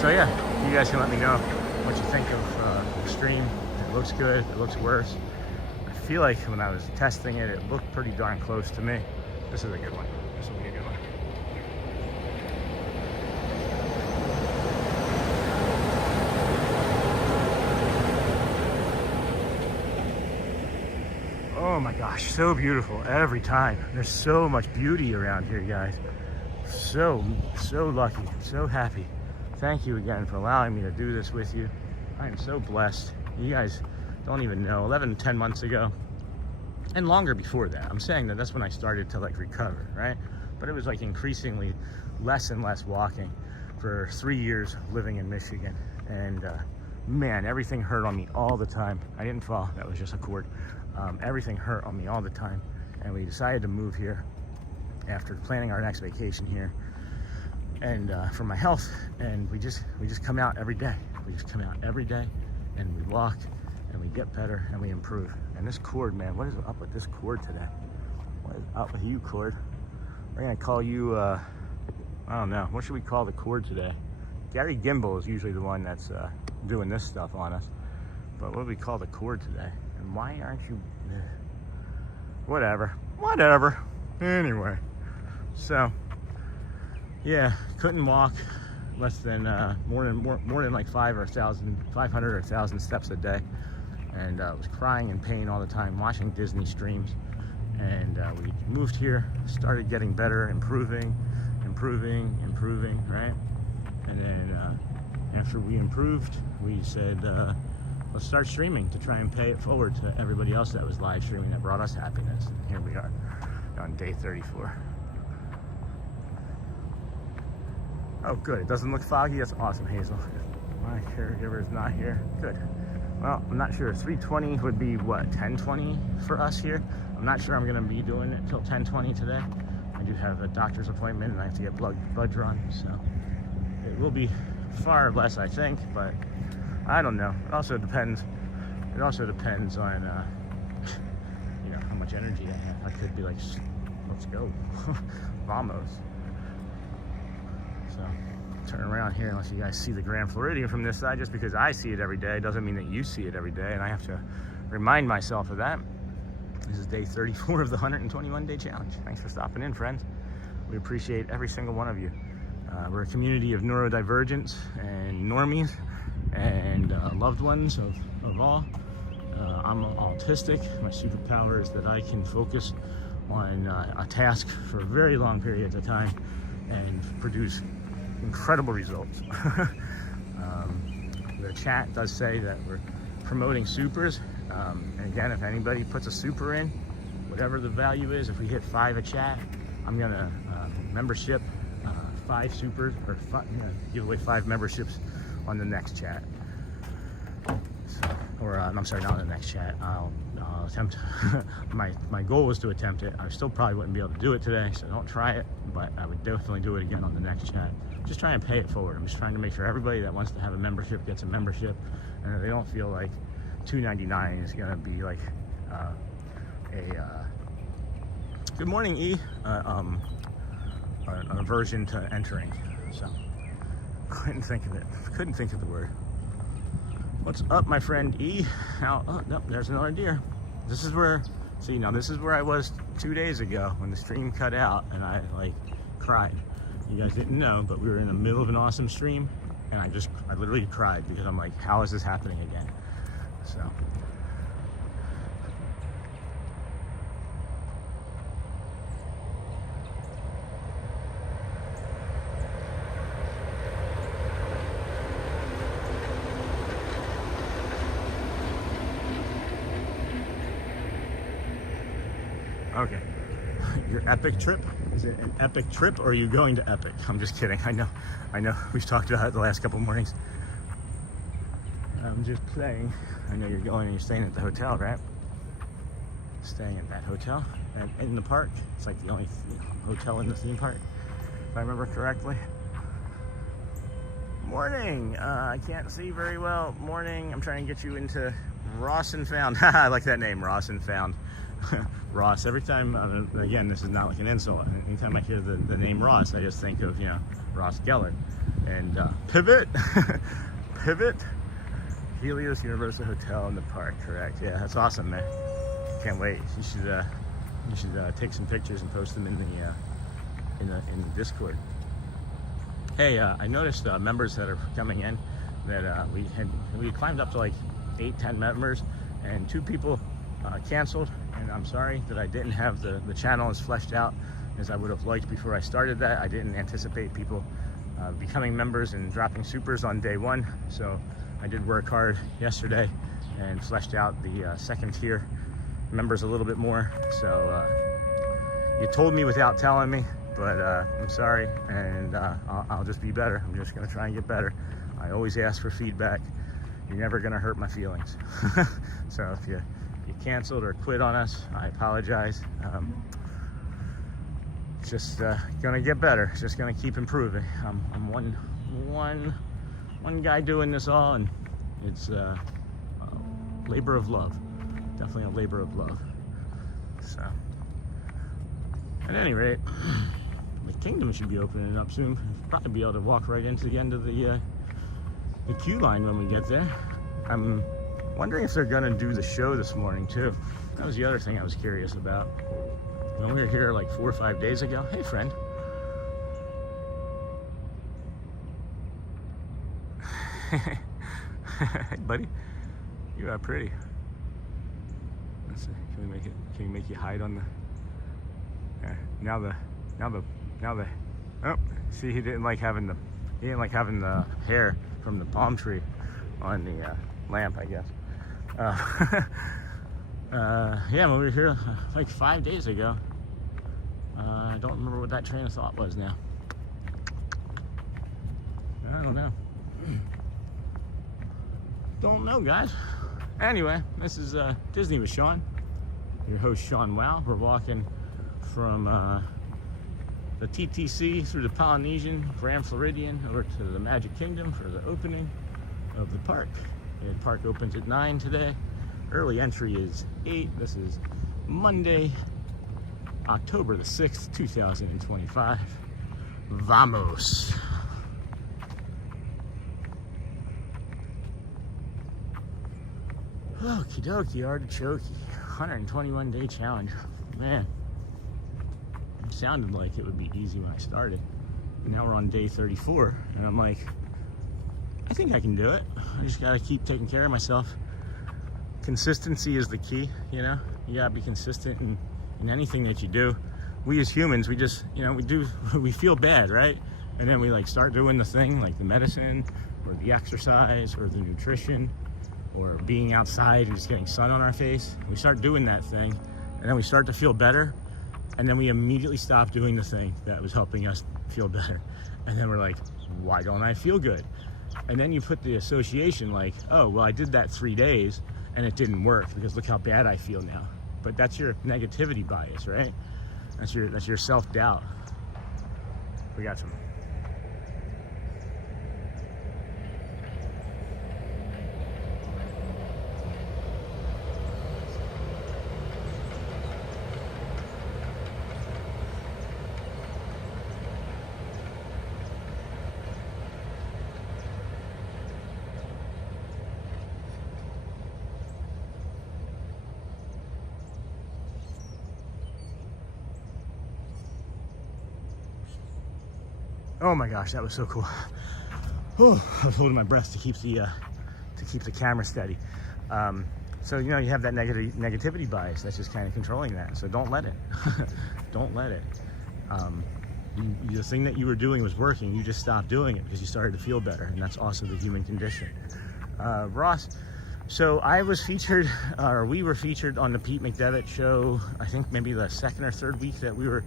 So yeah, you guys can let me know what you think of the stream. It looks good. It looks worse. I feel like when I was testing it, it looked pretty darn close to me. This is a good one. This will be a good one. Oh my gosh, so beautiful every time. There's so much beauty around here, guys. So lucky, so happy. Thank you again for allowing me to do this with you. I am so blessed. You guys don't even know, 11, 10 months ago, and longer before that. I'm saying that that's when I started to like recover, right? But it was like increasingly less and less walking for 3 years living in Michigan. And man, everything hurt on me all the time. I didn't fall, that was just a cord. Everything hurt on me all the time. And we decided to move here after planning our next vacation here, and for my health. And we just come out every day. We just come out every day, and we walk, and we get better, and we improve. And this cord, man, what is up with this cord today? What is up with you, cord? We're gonna call you, I don't know, what should we call the cord today? Gary Gimbal is usually the one that's doing this stuff on us. But what do we call the cord today? And why aren't you, whatever. Anyway, so yeah, couldn't walk less than more than like 500 or 1,000 steps a day, and was crying in pain all the time, watching Disney streams. And we moved here, started getting better, improving, right? And then after we improved, we said, let's start streaming to try and pay it forward to everybody else that was live streaming that brought us happiness. And here we are on day 34. Oh, good. It doesn't look foggy. That's awesome, Hazel. My caregiver is not here. Good. Well, I'm not sure. 3:20 would be what, 10:20 for us here. I'm not sure I'm going to be doing it till 10:20 today. I do have a doctor's appointment and I have to get blood drawn, so it will be far less, I think, but I don't know. It also depends on you know, how much energy I have. I could be like, let's go. Vamos. So turn around here, unless you guys see the Grand Floridian from this side. Just because I see it every day doesn't mean that you see it every day, and I have to remind myself of that. This is day 34 of the 121-day challenge. Thanks for stopping in, friends. We appreciate every single one of you. We're a community of neurodivergents and normies and loved ones of all. I'm autistic. My superpower is that I can focus on a task for very long periods of time and produce incredible results. The chat does say that we're promoting supers. And again, if anybody puts a super in, whatever the value is, if we hit 5 a chat, I'm gonna membership 5 supers, or give away 5 memberships on the next chat. So, or I'm sorry, not on the next chat. I'll attempt. my goal was to attempt it. I still probably wouldn't be able to do it today, so don't try it. But I would definitely do it again on the next chat. Just try and pay it forward. I'm just trying to make sure everybody that wants to have a membership gets a membership, and they don't feel like $2.99 is gonna be like good morning, E. An aversion to entering. So couldn't think of the word. What's up, my friend E? Now, oh no, there's another deer. This is where I was 2 days ago when the stream cut out and I like cried. You guys didn't know, but we were in the middle of an awesome stream and I literally cried because I'm like, how is this happening again? So okay. Your epic trip? Is it an epic trip or are you going to Epic? I'm just kidding. I know. We've talked about it the last couple mornings. I'm just playing. I know you're going and you're staying at the hotel, right? Staying at that hotel and in the park. It's like the only hotel in the theme park, if I remember correctly. Morning. I can't see very well. Morning. I'm trying to get you into Ross and Found. I like that name, Ross and Found. Ross. Every time, again, this is not like an insult. Anytime I hear the name Ross, I just think of, Ross Geller. And Pivot. Pivot. Helios Universal Hotel in the park, correct? Yeah, that's awesome, man. Can't wait. You should take some pictures and post them in the Discord. Hey, I noticed members that are coming in that we climbed up to like 8-10 members, and 2 people canceled. And I'm sorry that I didn't have the channel as fleshed out as I would have liked before I started that. I didn't anticipate people becoming members and dropping supers on day one, so I did work hard yesterday and fleshed out the second tier members a little bit more. So you told me without telling me, but I'm sorry, and I'll just be better. I'm just gonna try and get better. I always ask for feedback. You're never gonna hurt my feelings. So if you canceled or quit on us, I apologize. It's just gonna get better. It's just gonna keep improving. I'm one guy doing this all, and it's a labor of love. Definitely a labor of love. So, at any rate, the kingdom should be opening up soon. Probably be able to walk right into the end of the queue line when we get there. I'm wondering if they're gonna do the show this morning too. That was the other thing I was curious about. When we were here like 4 or 5 days ago. Hey, friend. Hey, buddy. You are pretty. Let's see. Can we make it? Can we make you hide on the? Yeah. Now the. Oh, see, he didn't like having the hair from the palm tree on the lamp, I guess. Yeah, when we were here like 5 days ago, I don't remember what that train of thought was now. I don't know. Don't know, guys. Anyway, this is Disney with Sean, your host Sean Wow. We're walking from the TTC through the Polynesian, Grand Floridian, over to the Magic Kingdom for the opening of the park. The park opens at 9 today. Early entry is 8. This is Monday, October the 6th, 2025. Vamos. Okie dokie, artichoke. 121 day challenge. Man, it sounded like it would be easy when I started. Now we're on day 34, and I'm like, I think I can do it. I just gotta keep taking care of myself. Consistency is the key, you know? You gotta be consistent in anything that you do. We as humans, we just, you know, we feel bad, right? And then we like start doing the thing, like the medicine, or the exercise, or the nutrition, or being outside and just getting sun on our face. We start doing that thing, and then we start to feel better, and then we immediately stop doing the thing that was helping us feel better. And then we're like, why don't I feel good? And then you put the association like, oh, well, I did that 3 days, and it didn't work because look how bad I feel now. But that's your negativity bias, right? That's your self-doubt. We got some. Oh my gosh, that was so cool. Oh, I was holding my breath to keep the camera steady. So you know, you have that negativity bias that's just kind of controlling that. So don't let it. Don't let it. The thing that you were doing was working. You just stopped doing it because you started to feel better, and that's also the human condition. Ross. So I was featured, or we were featured on the Pete McDevitt show. I think maybe the second or third week that we were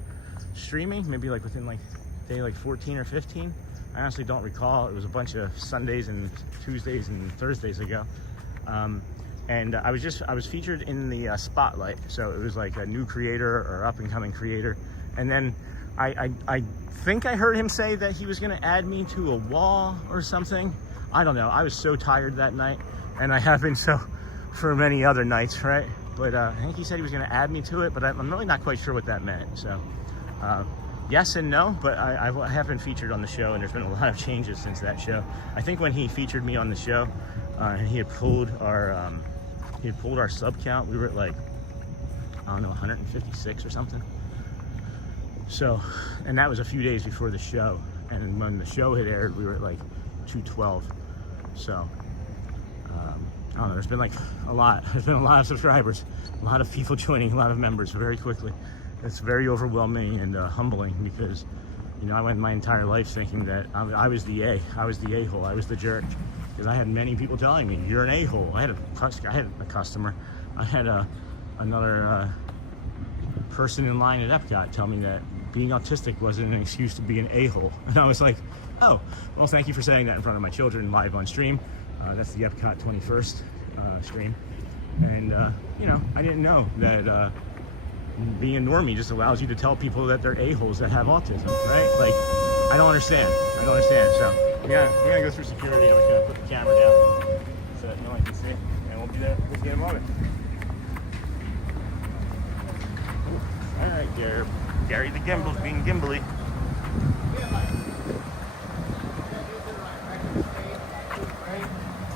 streaming, maybe like within like day like 14 or 15. I honestly don't recall. It was a bunch of Sundays and Tuesdays and Thursdays ago. And I was featured in the spotlight. So it was like a new creator or up and coming creator. And then I think I heard him say that he was gonna add me to a wall or something. I don't know. I was so tired that night, and I have been so for many other nights, right? But I think he said he was gonna add me to it, but I'm really not quite sure what that meant. So yes and no, but I have been featured on the show, and there's been a lot of changes since that show. I think when he featured me on the show, he had pulled our sub count. We were at like, I don't know, 156 or something. So, and that was a few days before the show. And when the show had aired, we were at like 212. So, I don't know, there's been like a lot. There's been a lot of subscribers, a lot of people joining, a lot of members very quickly. it's very overwhelming and humbling because, you know, I went my entire life thinking that I was the a-hole, I was the jerk. Because I had many people telling me, you're an a-hole. I had a customer, I had another person in line at Epcot tell me that being autistic wasn't an excuse to be an a-hole. And I was like, oh, well, thank you for saying that in front of my children live on stream. That's the Epcot 21st stream. And, you know, I didn't know that being a normie just allows you to tell people that they're a-holes that have autism, right? Like, I don't understand. So, yeah, we're gonna go through security. I'm just gonna put the camera down so that no one can see. And we'll be there with you in a moment. Ooh, all right, Gary the Gimbal's being gimbally.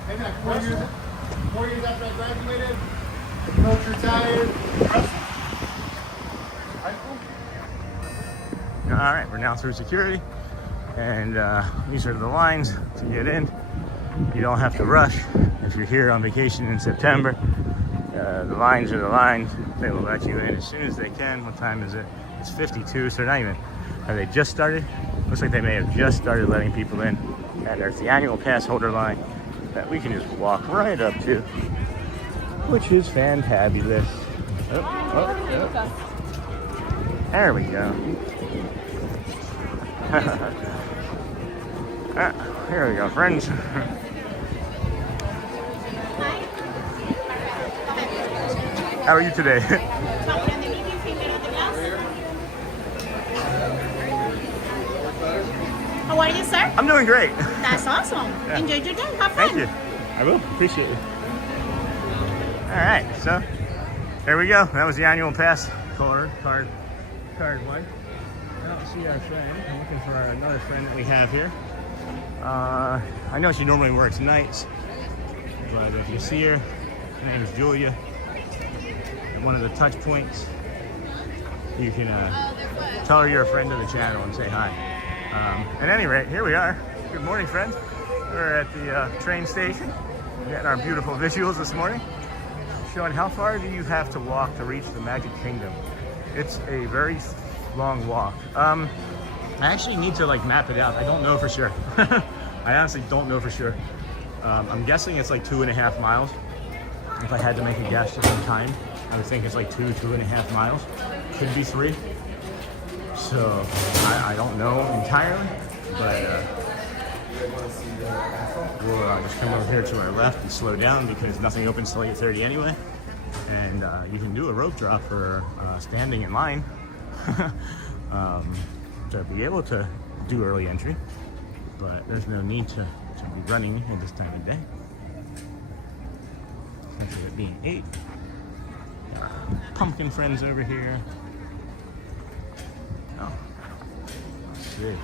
Maybe like 4 years after I graduated, coach retired. All right, we're now through security, and these are the lines to get in. You don't have to rush if you're here on vacation in September. The lines are the lines. They will let you in as soon as they can. What time is it? It's 52, so they're not even, have they just started? Looks like they may have just started letting people in. And there's the annual pass holder line that we can just walk right up to, which is fantabulous. Oh. There we go. Here we go, friends. How are you today? How are you, sir? I'm doing great. That's awesome. Yeah. Enjoy your day. Have fun. Thank you. I will. Appreciate it. All right, so there we go. That was the annual pass card one. I don't see our friend. I'm looking for another friend that we have here. I know she normally works nights, but if you see her, her name is Julia. At one of the touch points, you can tell her you're a friend of the channel and say hi. At any rate, here we are. Good morning, friends. We're at the train station. We're getting our beautiful visuals this morning. Sean, how far do you have to walk to reach the Magic Kingdom? It's a very long walk. I actually need to like map it out. I don't know for sure. I honestly don't know for sure. I'm guessing it's like 2.5 miles. If I had to make a guess just in time, I would think it's like 2.5 miles. Could be 3. So I don't know entirely, but we'll just come over here to our left and slow down because nothing opens till 8:30 anyway. And you can do a rope drop for standing in line to be able to do early entry, but there's no need to be running at this time of day. Essentially it being 8. Pumpkin friends over here. Oh, let's see.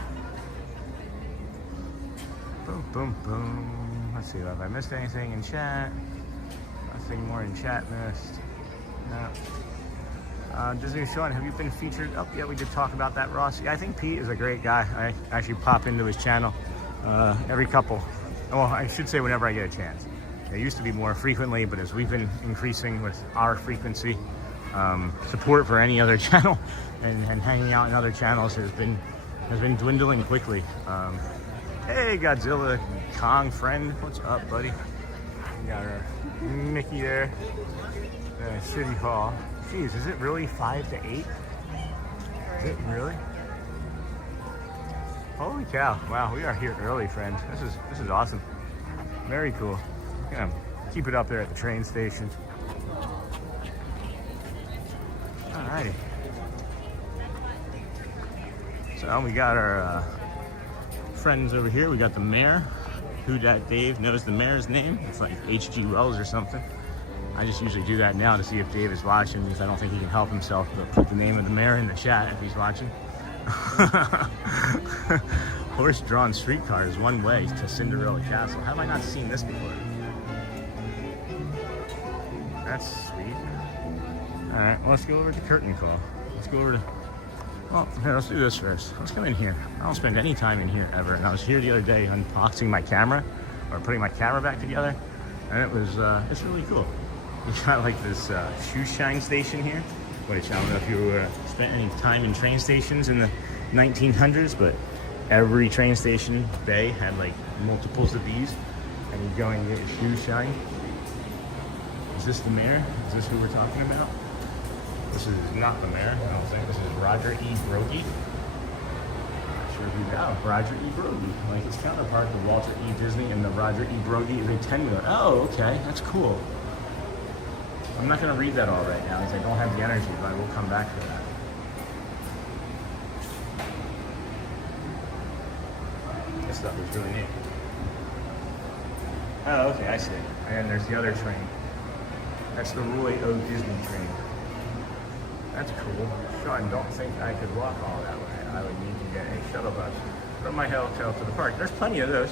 Boom, boom, boom. Let's see, have I missed anything in chat? Nothing more in chat missed. No. Disney Sean, have you been featured? Oh, yeah, we did talk about that, Ross. Yeah, I think Pete is a great guy. I actually pop into his channel every couple. Well, I should say whenever I get a chance. It used to be more frequently, but as we've been increasing with our frequency, support for any other channel and hanging out in other channels has been dwindling quickly. Hey, Godzilla Kong friend, what's up, buddy? We got our Mickey there. City Hall. Jeez, is it really 5 to 8? Is it really? Holy cow! Wow, we are here early, friends. This is awesome. Very cool. Yeah, keep it up there at the train station. Alrighty. So we got our friends over here. We got the mayor. Who Dat Dave knows the mayor's name? It's like H.G. Wells or something. I just usually do that now to see if Dave is watching, because I don't think he can help himself but put the name of the mayor in the chat if he's watching. Horse-drawn streetcar is one way to Cinderella Castle. How have I not seen this before? That's sweet. All right, well, let's go over to curtain call. Let's go over to, well, here, let's do this first. Let's come in here. I don't spend any time in here ever. And I was here the other day unboxing my camera, or putting my camera back together, and it was, it's really cool. We got like this shoe shine station here, which I don't know if you spent any time in train stations in the 1900s, but every train station bay had like multiples of these, and you go and get your shoes shined. Is this the mayor? Is this who we're talking about? This is not the mayor, I don't think. This is Roger E. Brody. Not sure who that is. Roger E. Brody. Like his counterpart, the Walter E. Disney, and the Roger E. Brody is a 10-wheeler. Oh, okay, that's cool. I'm not going to read that all right now because I don't have the energy, but I will come back for that. This stuff is really neat. Oh, okay, I see. And there's the other train. That's the Roy O. Disney train. That's cool. Sean, don't think I could walk all that way. I would need to get a shuttle bus from my hotel to the park. There's plenty of those.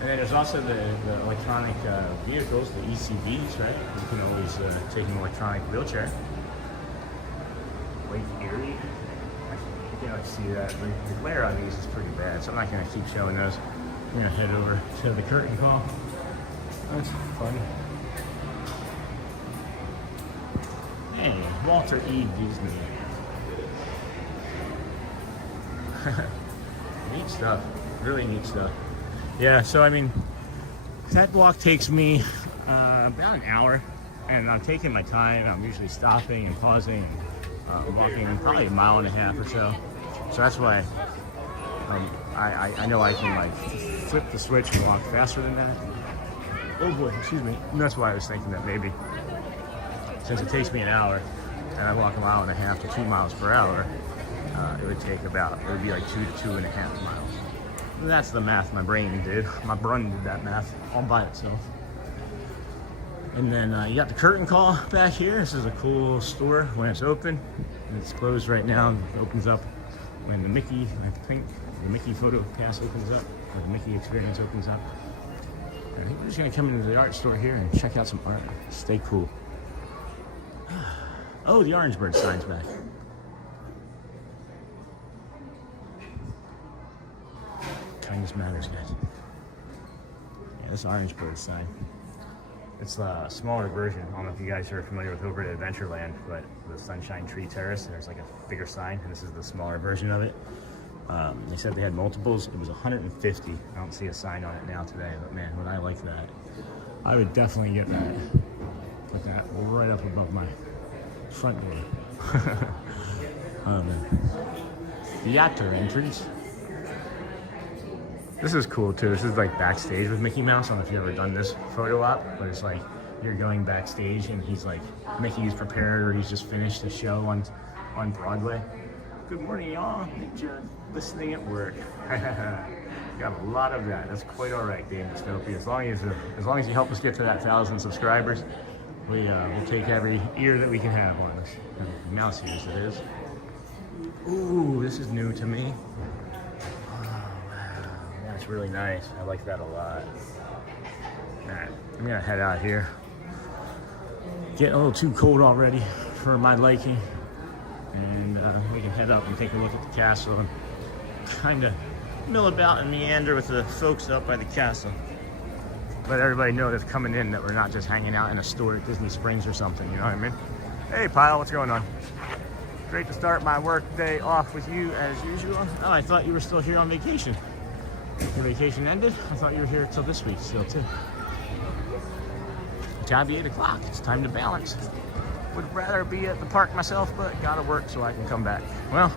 And then there's also the electronic vehicles, the ECVs, right? You can always take an electronic wheelchair. Lake Erie. You can't see that. The glare on these is pretty bad, so I'm not going to keep showing those. I'm going to head over to the curtain call. That's fun. Hey, Walter E. Disney. Neat stuff. Really neat stuff. Yeah, so I mean, that walk takes me about an hour, and I'm taking my time. I'm usually stopping and pausing, and walking probably a mile and a half or so. So that's why I know I can like flip the switch and walk faster than that. Oh boy, excuse me. And that's why I was thinking that maybe since it takes me an hour and I walk a mile and a half to 2 miles per hour, it would be like 2 to 2.5 miles. And that's the math my brain did. My brain did that math all by itself. And then you got the curtain call back here. This is a cool store when it's open. And it's closed right now. It opens up when the Mickey, I think, the Mickey photo pass opens up, or the Mickey experience opens up. And I think we're just gonna come into the art store here and check out some art. Stay cool. Oh, the Orange Bird sign's back. Kindness matters, guys. Yeah, this Orange Bird sign. It's a smaller version. I don't know if you guys are familiar with over at Adventureland, but the Sunshine Tree Terrace, there's like a bigger sign, and this is the smaller version of it. They said they had multiples. It was 150. I don't see a sign on it now today, but man, would I like that. I would definitely get that. Put that right up above my front door. Theater entrance. This is cool too. This is like backstage with Mickey Mouse. I don't know if you've ever done this photo op, but it's like you're going backstage and he's like, Mickey's prepared or he's just finished the show on Broadway. Good morning, y'all. Ninja listening at work. Got a lot of that. That's quite all right, Dave Dystopia. As long as you help us get to that 1,000 subscribers, we'll take every ear that we can have on this. Mouse ears, it is. Ooh, this is new to me. That's really nice. I like that a lot. Alright, I'm gonna head out here. Getting a little too cold already for my liking. And we can head up and take a look at the castle and kind of mill about and meander with the folks up by the castle. Let everybody know that's coming in that we're not just hanging out in a store at Disney Springs or something, you know what I mean? Hey, Pyle, what's going on? Great to start my work day off with you as usual. Oh, I thought you were still here on vacation. Your vacation ended? I thought you were here till this week still too. It's gotta be 8 o'clock. It's time to balance. Would rather be at the park myself, but gotta work so I can come back. Well,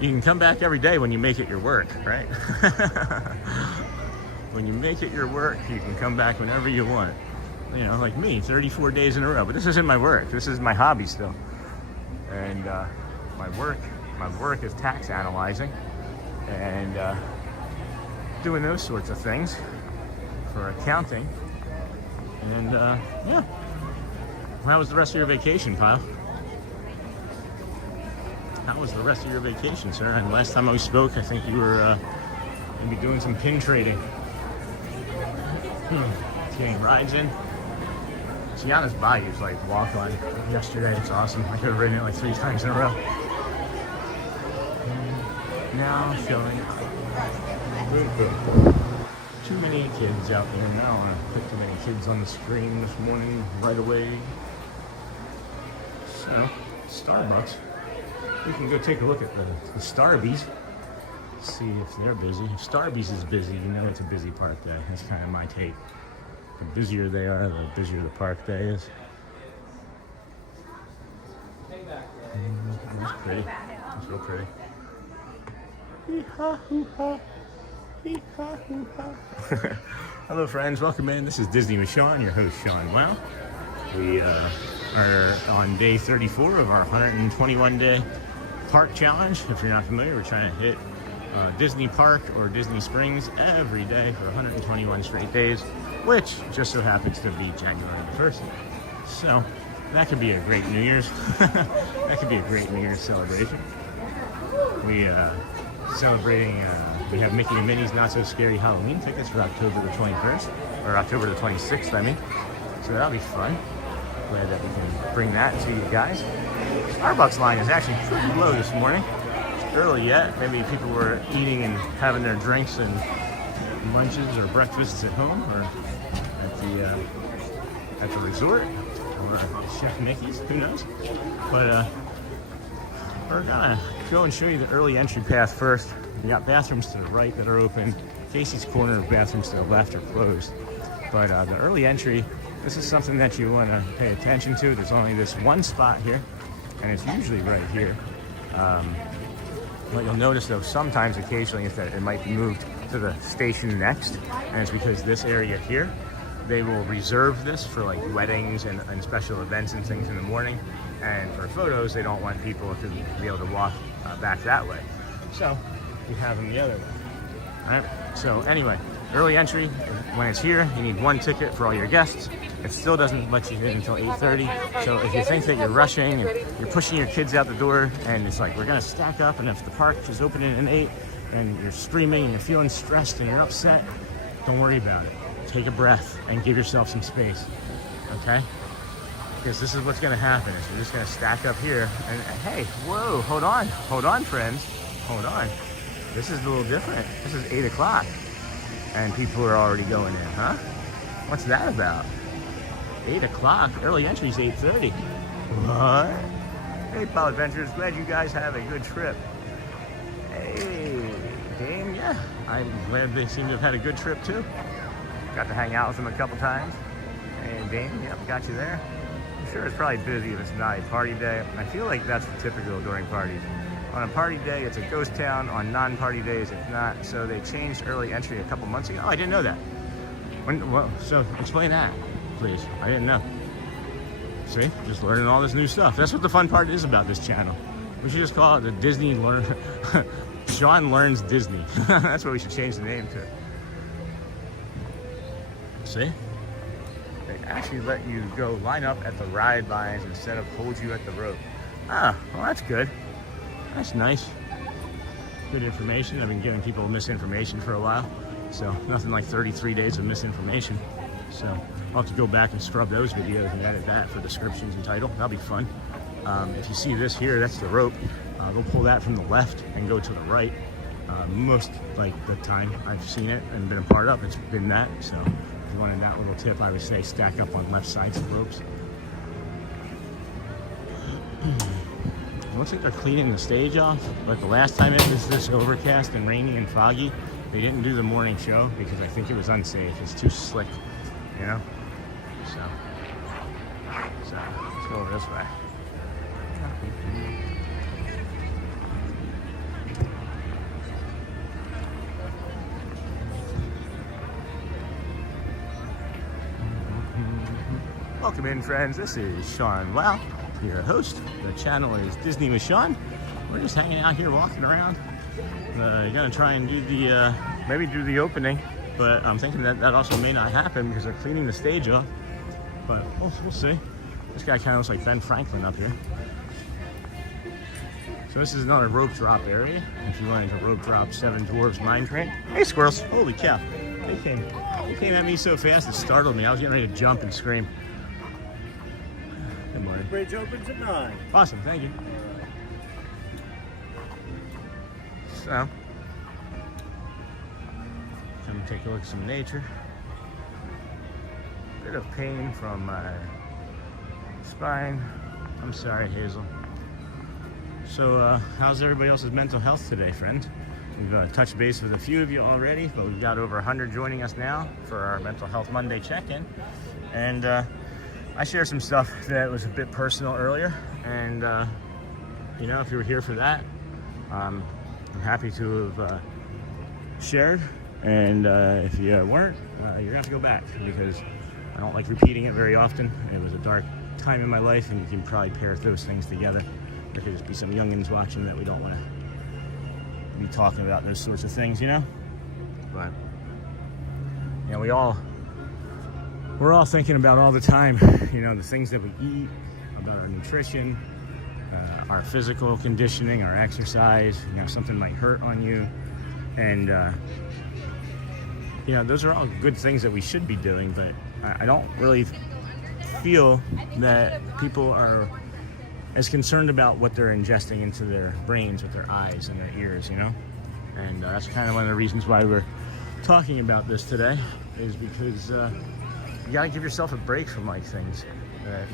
you can come back every day when you make it your work, right? When you make it your work, you can come back whenever you want. You know, like me, 34 days in a row. But this isn't my work. This is my hobby still. And my work is tax analyzing and doing those sorts of things for accounting. And yeah. How was the rest of your vacation, Kyle? How was the rest of your vacation, sir? And last time we spoke, I think you were maybe doing some pin trading. Getting rides in. Tiana's Bayou's like walk on yesterday. It's awesome. I could have ridden it like 3 times in a row. And now showing too many kids out there now. I don't want to put too many kids on the screen this morning right away. So, Starbucks. we can go take a look at the Starbies. See if they're busy. If Starbies is busy, you know it's a busy park day. That's kind of my take. The busier they are, the busier the park day is. That's pretty. That's real pretty. Hello friends, welcome in. This is Disney with Sean, your host Sean. Wow. We are on day 34 of our 121 day park challenge. If you're not familiar, we're trying to hit Disney Park or Disney Springs every day for 121 straight days, which just so happens to be January the 1st. So that could be a great New Year's. That could be a great New Year's celebration. We celebrating. We have Mickey and Minnie's Not So Scary Halloween tickets for October the 21st, or October the 26th, I mean. So that'll be fun. Glad that we can bring that to you guys. Starbucks line is actually pretty low this morning. It's early yet. Maybe people were eating and having their drinks and lunches or breakfasts at home or at the resort or Chef Mickey's. Who knows? But we're gonna go and show you the early entry path first. We got bathrooms to the right that are open. Casey's corner of bathrooms to the left are closed. But the early entry, this is something that you want to pay attention to. There's only this one spot here, and it's usually right here. What you'll notice though, sometimes occasionally is that it might be moved to the station next, and it's because this area here, they will reserve this for like weddings and special events and things in the morning. And for photos, they don't want people to be able to walk back that way. So we have them the other way. All right. So anyway, early entry, when it's here, you need one ticket for all your guests. It still doesn't let you in until 8:30. So if you think that you're rushing and you're pushing your kids out the door and it's like, we're gonna stack up, and if the park is opening at 8 and you're screaming and you're feeling stressed and you're upset, don't worry about it. Take a breath and give yourself some space, okay? Because this is what's gonna happen, is you're just gonna stack up here and hey, whoa, hold on friends, hold on. This is a little different. This is 8 o'clock and people are already going in, huh? What's that about? 8 o'clock, early entry is 8:30. What? Hey, Pal Adventures, glad you guys have a good trip. Hey, Dame, yeah, I'm glad they seem to have had a good trip too. Got to hang out with them a couple times. And Dame, yep, got you there. I'm sure it's probably busy if it's not a party day. I feel like that's typical during parties. On a party day, it's a ghost town. On non-party days, it's not. So they changed early entry a couple months ago. Oh, I didn't know that. Well, so explain that, please. I didn't know. See, just learning all this new stuff. That's what the fun part is about this channel. We should just call it the Disney Learn. Sean Learns Disney. That's what we should change the name to. See? They actually let you go line up at the ride lines instead of hold you at the rope. Ah, well that's good. That's nice. Good information. I've been giving people misinformation for a while. So nothing like 33 days of misinformation. So I'll have to go back and scrub those videos and edit that for descriptions and title. That'll be fun. If you see this here, that's the rope. They'll pull that from the left and go to the right. Most like the time I've seen it and been a part of, it's been that. So if you wanted that little tip, I would say stack up on left sides of the ropes. It looks like they're cleaning the stage off, but the last time it was this overcast and rainy and foggy, they didn't do the morning show because I think it was unsafe. It's too slick, you know? So let's go over this way. Welcome in, friends. This is Sean Wow, your host. The channel is Disney with Sean. We're just hanging out here, walking around. Gonna try and do the maybe do the opening, but I'm thinking that also may not happen because they're cleaning the stage up. But we'll see. This guy kind of looks like Ben Franklin up here. So this is another rope drop area. If you wanted to rope drop Seven Dwarfs Mine Train. Hey squirrels! Holy cow! They came at me so fast it startled me. I was getting ready to jump and scream. Good morning. Bridge opens at 9. Awesome, thank you. So, come take a look at some nature. Bit of pain from my spine. I'm sorry, Hazel. So how's everybody else's mental health today, friend? We've touched base with a few of you already, but we've got over 100 joining us now for our Mental Health Monday check-in. And I shared some stuff that was a bit personal earlier, and you know, if you were here for that, I'm happy to have shared. And if you weren't, you're gonna have to go back, because I don't like repeating it very often. It was a dark time in my life, and you can probably pair those things together. There could just be some youngins watching that we don't want to be talking about those sorts of things, you know. But you know, we're all thinking about all the time, you know, the things that we eat, about our nutrition, our physical conditioning, our exercise. You know, something might hurt on you, and you know, those are all good things that we should be doing. But I don't really feel that people are as concerned about what they're ingesting into their brains with their eyes and their ears, you know. And that's kind of one of the reasons why we're talking about this today, is because you gotta give yourself a break from like things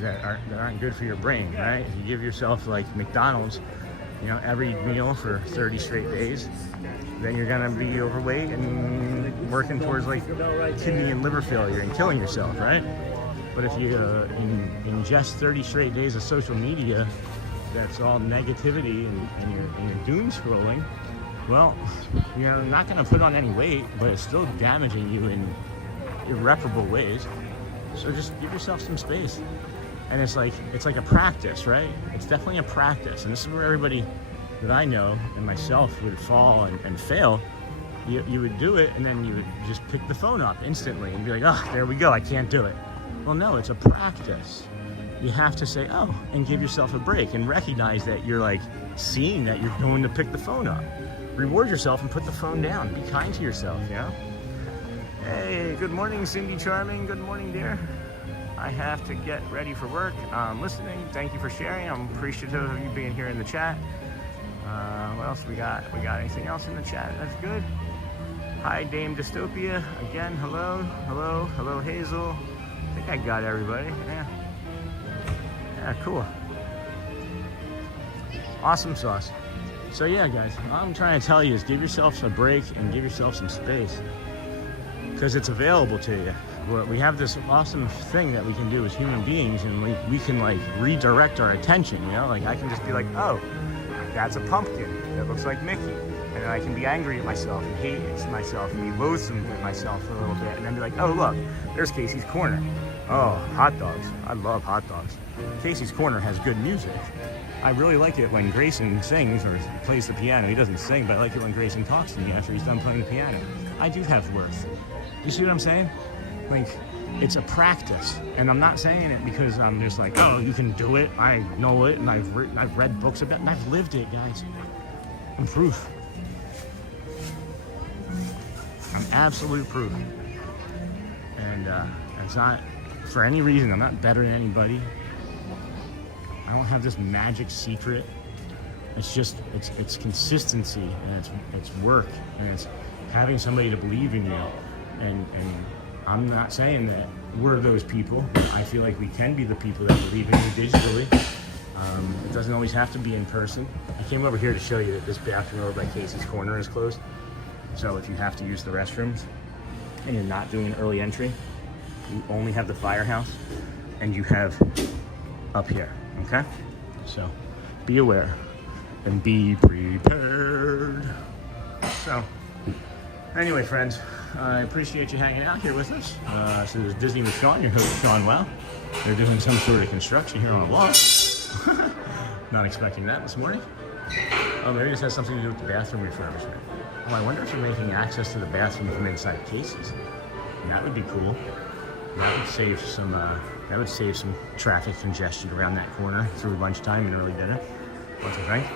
that aren't good for your brain, right? If you give yourself like McDonald's, you know, every meal for 30 straight days, then you're gonna be overweight and working towards like kidney and liver failure and killing yourself, right? But if you ingest 30 straight days of social media that's all negativity and you're doom scrolling, well, you're not going to put on any weight, but it's still damaging you in irreparable ways. So just give yourself some space. And it's like a practice, right? It's definitely a practice. And this is where everybody that I know and myself would fall and fail. You would do it, and then you would just pick the phone up instantly and be like, oh, there we go, I can't do it. Well, no, it's a practice. You have to say, oh, and give yourself a break and recognize that you're like seeing that you're going to pick the phone up. Reward yourself and put the phone down. Be kind to yourself, you know? Hey, good morning, Cindy Charming. Good morning, dear. I have to get ready for work. I'm listening. Thank you for sharing. I'm appreciative of you being here in the chat. What else we got? We got anything else in the chat? That's good. Hi, Dame Dystopia. Again, hello. Hello. Hello, Hazel. I think I got everybody. Yeah, cool. Awesome sauce. So yeah, guys, all I'm trying to tell you is give yourself a break and give yourself some space, because it's available to you. We have this awesome thing that we can do as human beings, and we can like redirect our attention, you know? Like I can just be like, oh, that's a pumpkin that looks like Mickey. And then I can be angry at myself and hate myself and be loathsome with myself for a little bit, and then be like, oh look, there's Casey's Corner. Oh, hot dogs. I love hot dogs. Casey's Corner has good music. I really like it when Grayson sings or plays the piano. He doesn't sing, but I like it when Grayson talks to me after he's done playing the piano. I do have worth. You see what I'm saying? Like, it's a practice. And I'm not saying it because I'm just like, oh, you can do it. I know it, and I've read books about it, and I've lived it, guys. I'm proof. I'm absolute proof. And it's not for any reason. I'm not better than anybody. I don't have this magic secret. It's just, it's consistency, and it's work, and it's having somebody to believe in you. And I'm not saying that we're those people. I feel like we can be the people that believe in you digitally. It doesn't always have to be in person. I came over here to show you that this bathroom over by Casey's Corner is closed. So if you have to use the restrooms and you're not doing an early entry, you only have the Firehouse, and you have up here, okay? So be aware and be prepared. So anyway, friends, I appreciate you hanging out here with us. So there's Disney with Sean, your host, Sean Wow. They're doing some sort of construction here on the wall. Not expecting that this morning. Oh, maybe this has something to do with the bathroom refurbishment. Oh, I wonder if they're making access to the bathroom from inside cases. That would be cool. That would save some traffic congestion around that corner through lunchtime and early dinner. What do you think?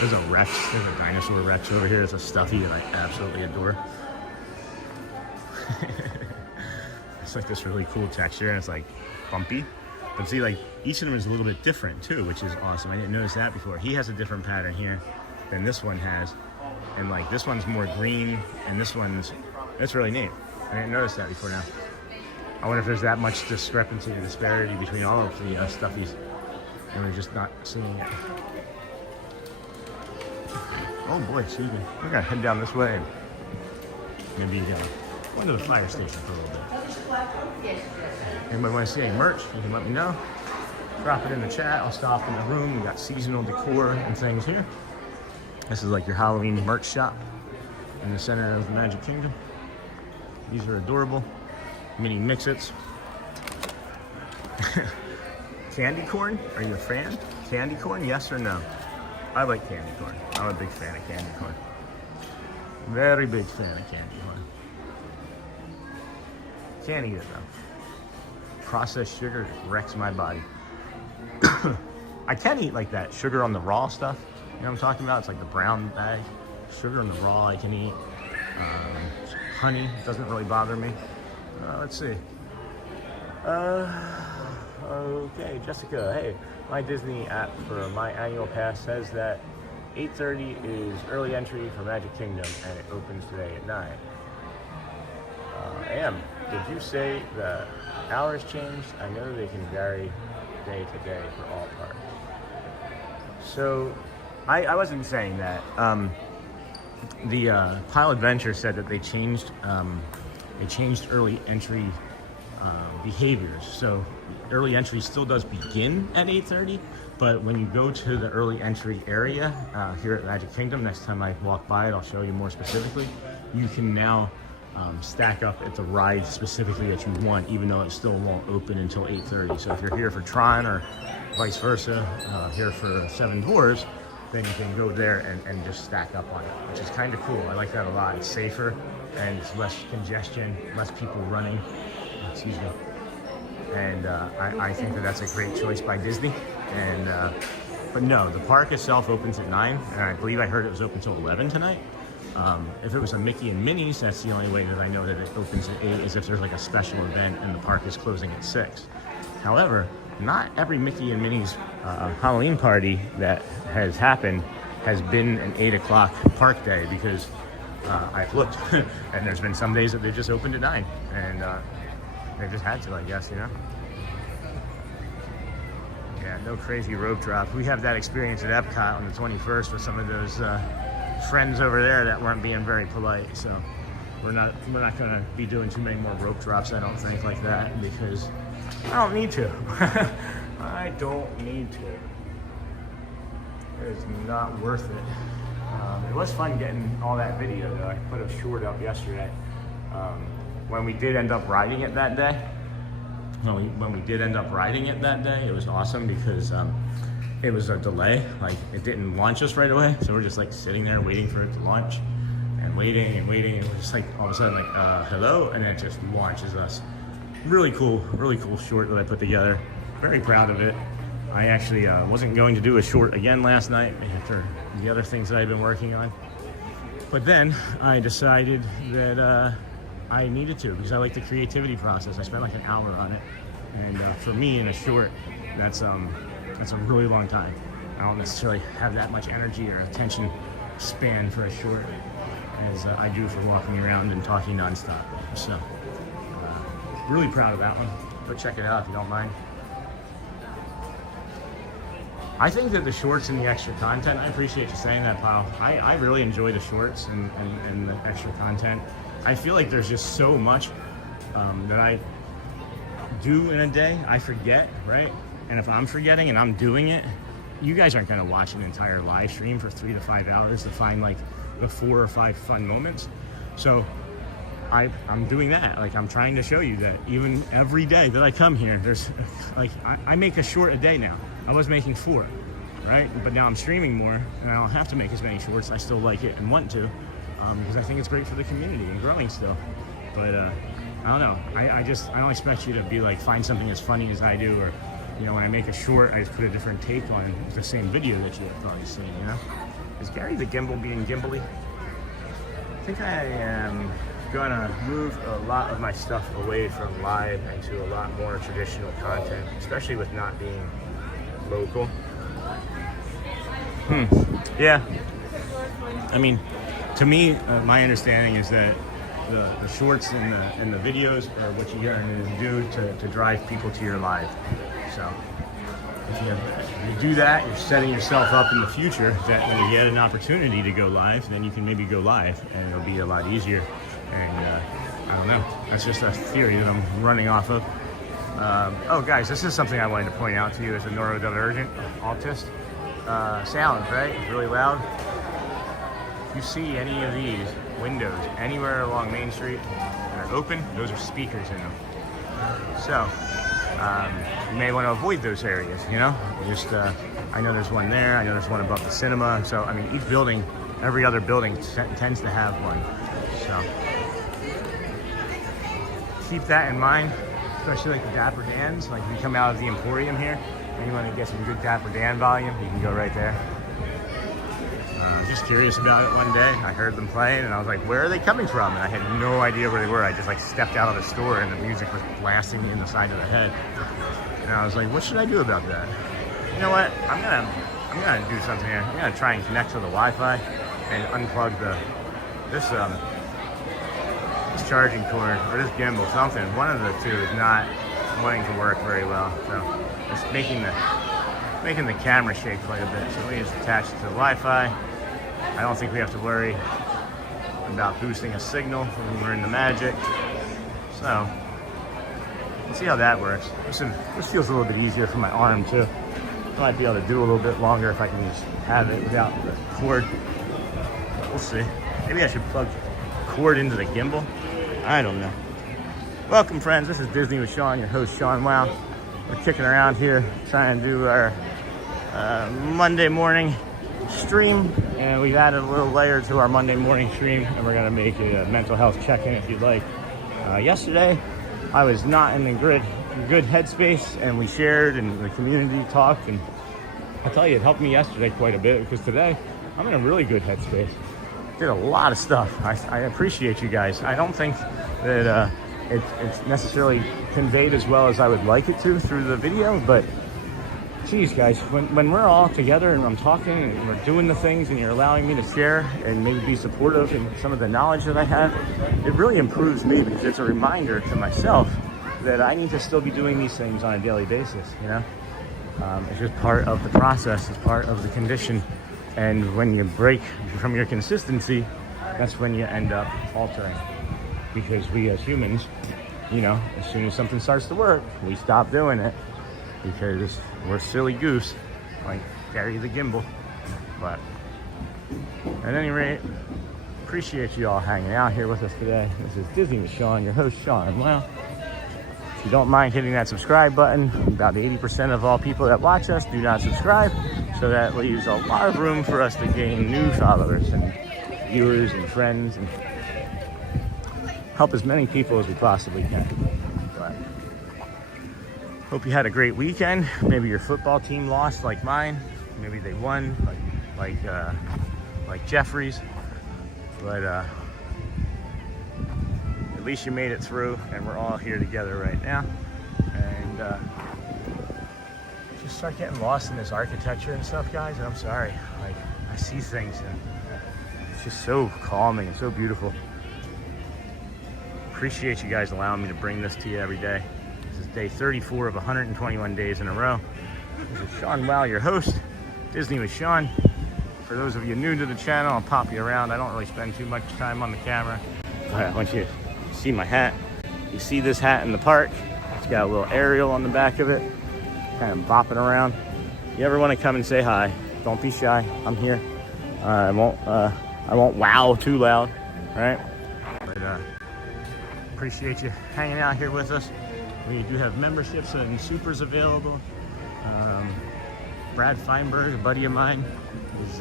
There's a Rex. There's a dinosaur Rex over here. It's a stuffy that I absolutely adore. It's like this really cool texture, and it's like bumpy. But see, like each of them is a little bit different too, which is awesome. I didn't notice that before. He has a different pattern here than this one has. And like this one's more green, and this one's, that's really neat. I didn't notice that before now. I wonder if there's that much discrepancy and disparity between all of the stuffies. and we're just not seeing it. Oh boy, excuse me. We're gonna head down this way. Maybe go to the fire station for a little bit. Anybody want to see any merch? You can let me know. Drop it in the chat. I'll stop in the room. We got seasonal decor and things here. This is like your Halloween merch shop in the center of the Magic Kingdom. These are adorable. Mini Mix-Its. Candy corn? Are you a fan? Candy corn, yes or no? I like candy corn. I'm a big fan of candy corn. Very big fan of candy corn. Can't eat it though. Processed sugar wrecks my body. I can eat like that sugar on the raw stuff. You know what I'm talking about? It's like the brown bag. Sugar on the raw I can eat. Honey doesn't really bother me. Let's see. Okay, Jessica, hey, my Disney app for my annual pass says that 8:30 is early entry for Magic Kingdom and it opens today at 9. Did you say the hours changed? I know they can vary day to day for all parks. So, I wasn't saying that. The Pile Adventure said that they changed early entry behaviors. So early entry still does begin at 8:30, but when you go to the early entry area here at Magic Kingdom, next time I walk by it, I'll show you more specifically. You can now stack up at the ride specifically that you want, even though it still won't open until 8:30. So if you're here for Tron or vice versa, here for Seven Dwarfs, then you can go there and just stack up on it, which is kind of cool. I like that a lot. It's safer and it's less congestion, less people running. Excuse me. And I think that that's a great choice by Disney. And but no, the park itself opens at 9, and I believe I heard it was open till 11 tonight. If it was a Mickey and Minnie's, that's the only way that I know that it opens at 8 is if there's like a special event and the park is closing at 6. However, not every Mickey and Minnie's Halloween party that has happened has been an 8 o'clock park day, because I've looked and there's been some days that they've just opened at 9, and they just had to, I guess, you know? Yeah, no crazy rope drop. We have that experience at Epcot on the 21st with some of those friends over there that weren't being very polite, so we're not gonna be doing too many more rope drops, I don't think, like that, because I don't need to. I don't need to. It's not worth it. It was fun getting all that video though. I put a short up yesterday. When we did end up riding it that day, it was awesome because it was a delay. Like, it didn't launch us right away, so we're just like sitting there waiting for it to launch and waiting, and we're just like all of a sudden like hello, and it just launches us. Really cool short that I put together. Very proud of it. I actually wasn't going to do a short again last night after the other things that I've been working on, but then I decided that I needed to, because I like the creativity process. I spent like an hour on it, and for me in a short, that's a really long time. I don't necessarily have that much energy or attention span for a short as I do for walking around and talking nonstop. So really proud of that one. Go check it out if you don't mind. I think that the shorts and the extra content, I appreciate you saying that, Pyle. I really enjoy the shorts and the extra content. I feel like there's just so much that I do in a day, I forget, right? And if I'm forgetting and I'm doing it, you guys aren't gonna watch an entire live stream for 3 to 5 hours to find like the 4 or 5 fun moments. So I'm doing that. Like, I'm trying to show you that even every day that I come here, there's like, I make a short a day now. I was making 4, right? But now I'm streaming more and I don't have to make as many shorts. I still like it and want to, because I think it's great for the community and growing still. But I don't know. I don't expect you to be like, find something as funny as I do, or, you know, when I make a short, I just put a different take on the same video that you have probably seen, you know? Is Gary the gimbal being gimbally? I think I am gonna move a lot of my stuff away from live into a lot more traditional content, especially with not being local. Yeah. I mean, to me, my understanding is that the shorts and the videos are what you're going to do to drive people to your live. So if you have you do that, you're setting yourself up in the future that when you get an opportunity to go live, then you can maybe go live and it'll be a lot easier. And I don't know, that's just a theory that I'm running off of. Oh guys, this is something I wanted to point out to you as a neurodivergent autist. Sound, right? It's really loud. If you see any of these windows anywhere along Main Street that are open, those are speakers in them. So, you may want to avoid those areas, you know? Just, I know there's one there, I know there's one above the cinema. So, I mean, each building, every other building tends to have one. So, keep that in mind, especially like the Dapper Dans. Like, if you come out of the Emporium here, and you want to get some good Dapper Dan volume, you can go right there. Just curious about it one day. I heard them playing and I was like, where are they coming from? And I had no idea where they were. I just like stepped out of the store and the music was blasting me in the side of the head. And I was like, what should I do about that? You know what? I'm gonna do something here. I'm gonna try and connect to the Wi-Fi and unplug this charging cord or this gimbal, something. One of the two is not wanting to work very well. So it's making the camera shake quite a bit. So we just attach it to the Wi-Fi. I don't think we have to worry about boosting a signal when we're in the Magic. So, we'll see how that works. This feels a little bit easier for my arm too. I might be able to do a little bit longer if I can just have it without the cord. We'll see. Maybe I should plug the cord into the gimbal. I don't know. Welcome friends, this is Disney with Sean, your host Sean Wow. We're kicking around here trying to do our Monday morning stream, and we've added a little layer to our Monday morning stream, and we're going to make a mental health check-in if you'd like. Yesterday I was not in a good headspace, and we shared and the community talked, and I'll tell you, it helped me yesterday quite a bit because today I'm in a really good headspace. Did a lot of stuff. I appreciate you guys. I don't think that it's necessarily conveyed as well as I would like it to through the video, but geez guys, when we're all together and I'm talking and we're doing the things and you're allowing me to share and maybe be supportive in some of the knowledge that I have, it really improves me because it's a reminder to myself that I need to still be doing these things on a daily basis, you know? It's just part of the process, it's part of the condition. And when you break from your consistency, that's when you end up faltering. Because we as humans, you know, as soon as something starts to work, we stop doing it because we're silly goose, like carry the gimbal. But at any rate, appreciate you all hanging out here with us today. This is Disney with Sean, your host Sean. Well, if you don't mind hitting that subscribe button, about 80% of all people that watch us do not subscribe, so that leaves a lot of room for us to gain new followers and viewers and friends and help as many people as we possibly can. But hope you had a great weekend. Maybe your football team lost like mine. Maybe they won like Jeffrey's. But at least you made it through, and we're all here together right now. And just start getting lost in this architecture and stuff, guys. And I'm sorry. Like, I see things and it's just so calming and so beautiful. Appreciate you guys allowing me to bring this to you every day. This is day 34 of 121 days in a row. This is Sean Wow, your host, Disney with Sean. For those of you new to the channel, I'll pop you around. I don't really spend too much time on the camera. I want you to see my hat. You see this hat in the park? It's got a little aerial on the back of it, kind of bopping around. You ever want to come and say hi, don't be shy. I'm here. I won't wow too loud, right? But appreciate you hanging out here with us. We do have memberships and supers available. Brad Feinberg, a buddy of mine, has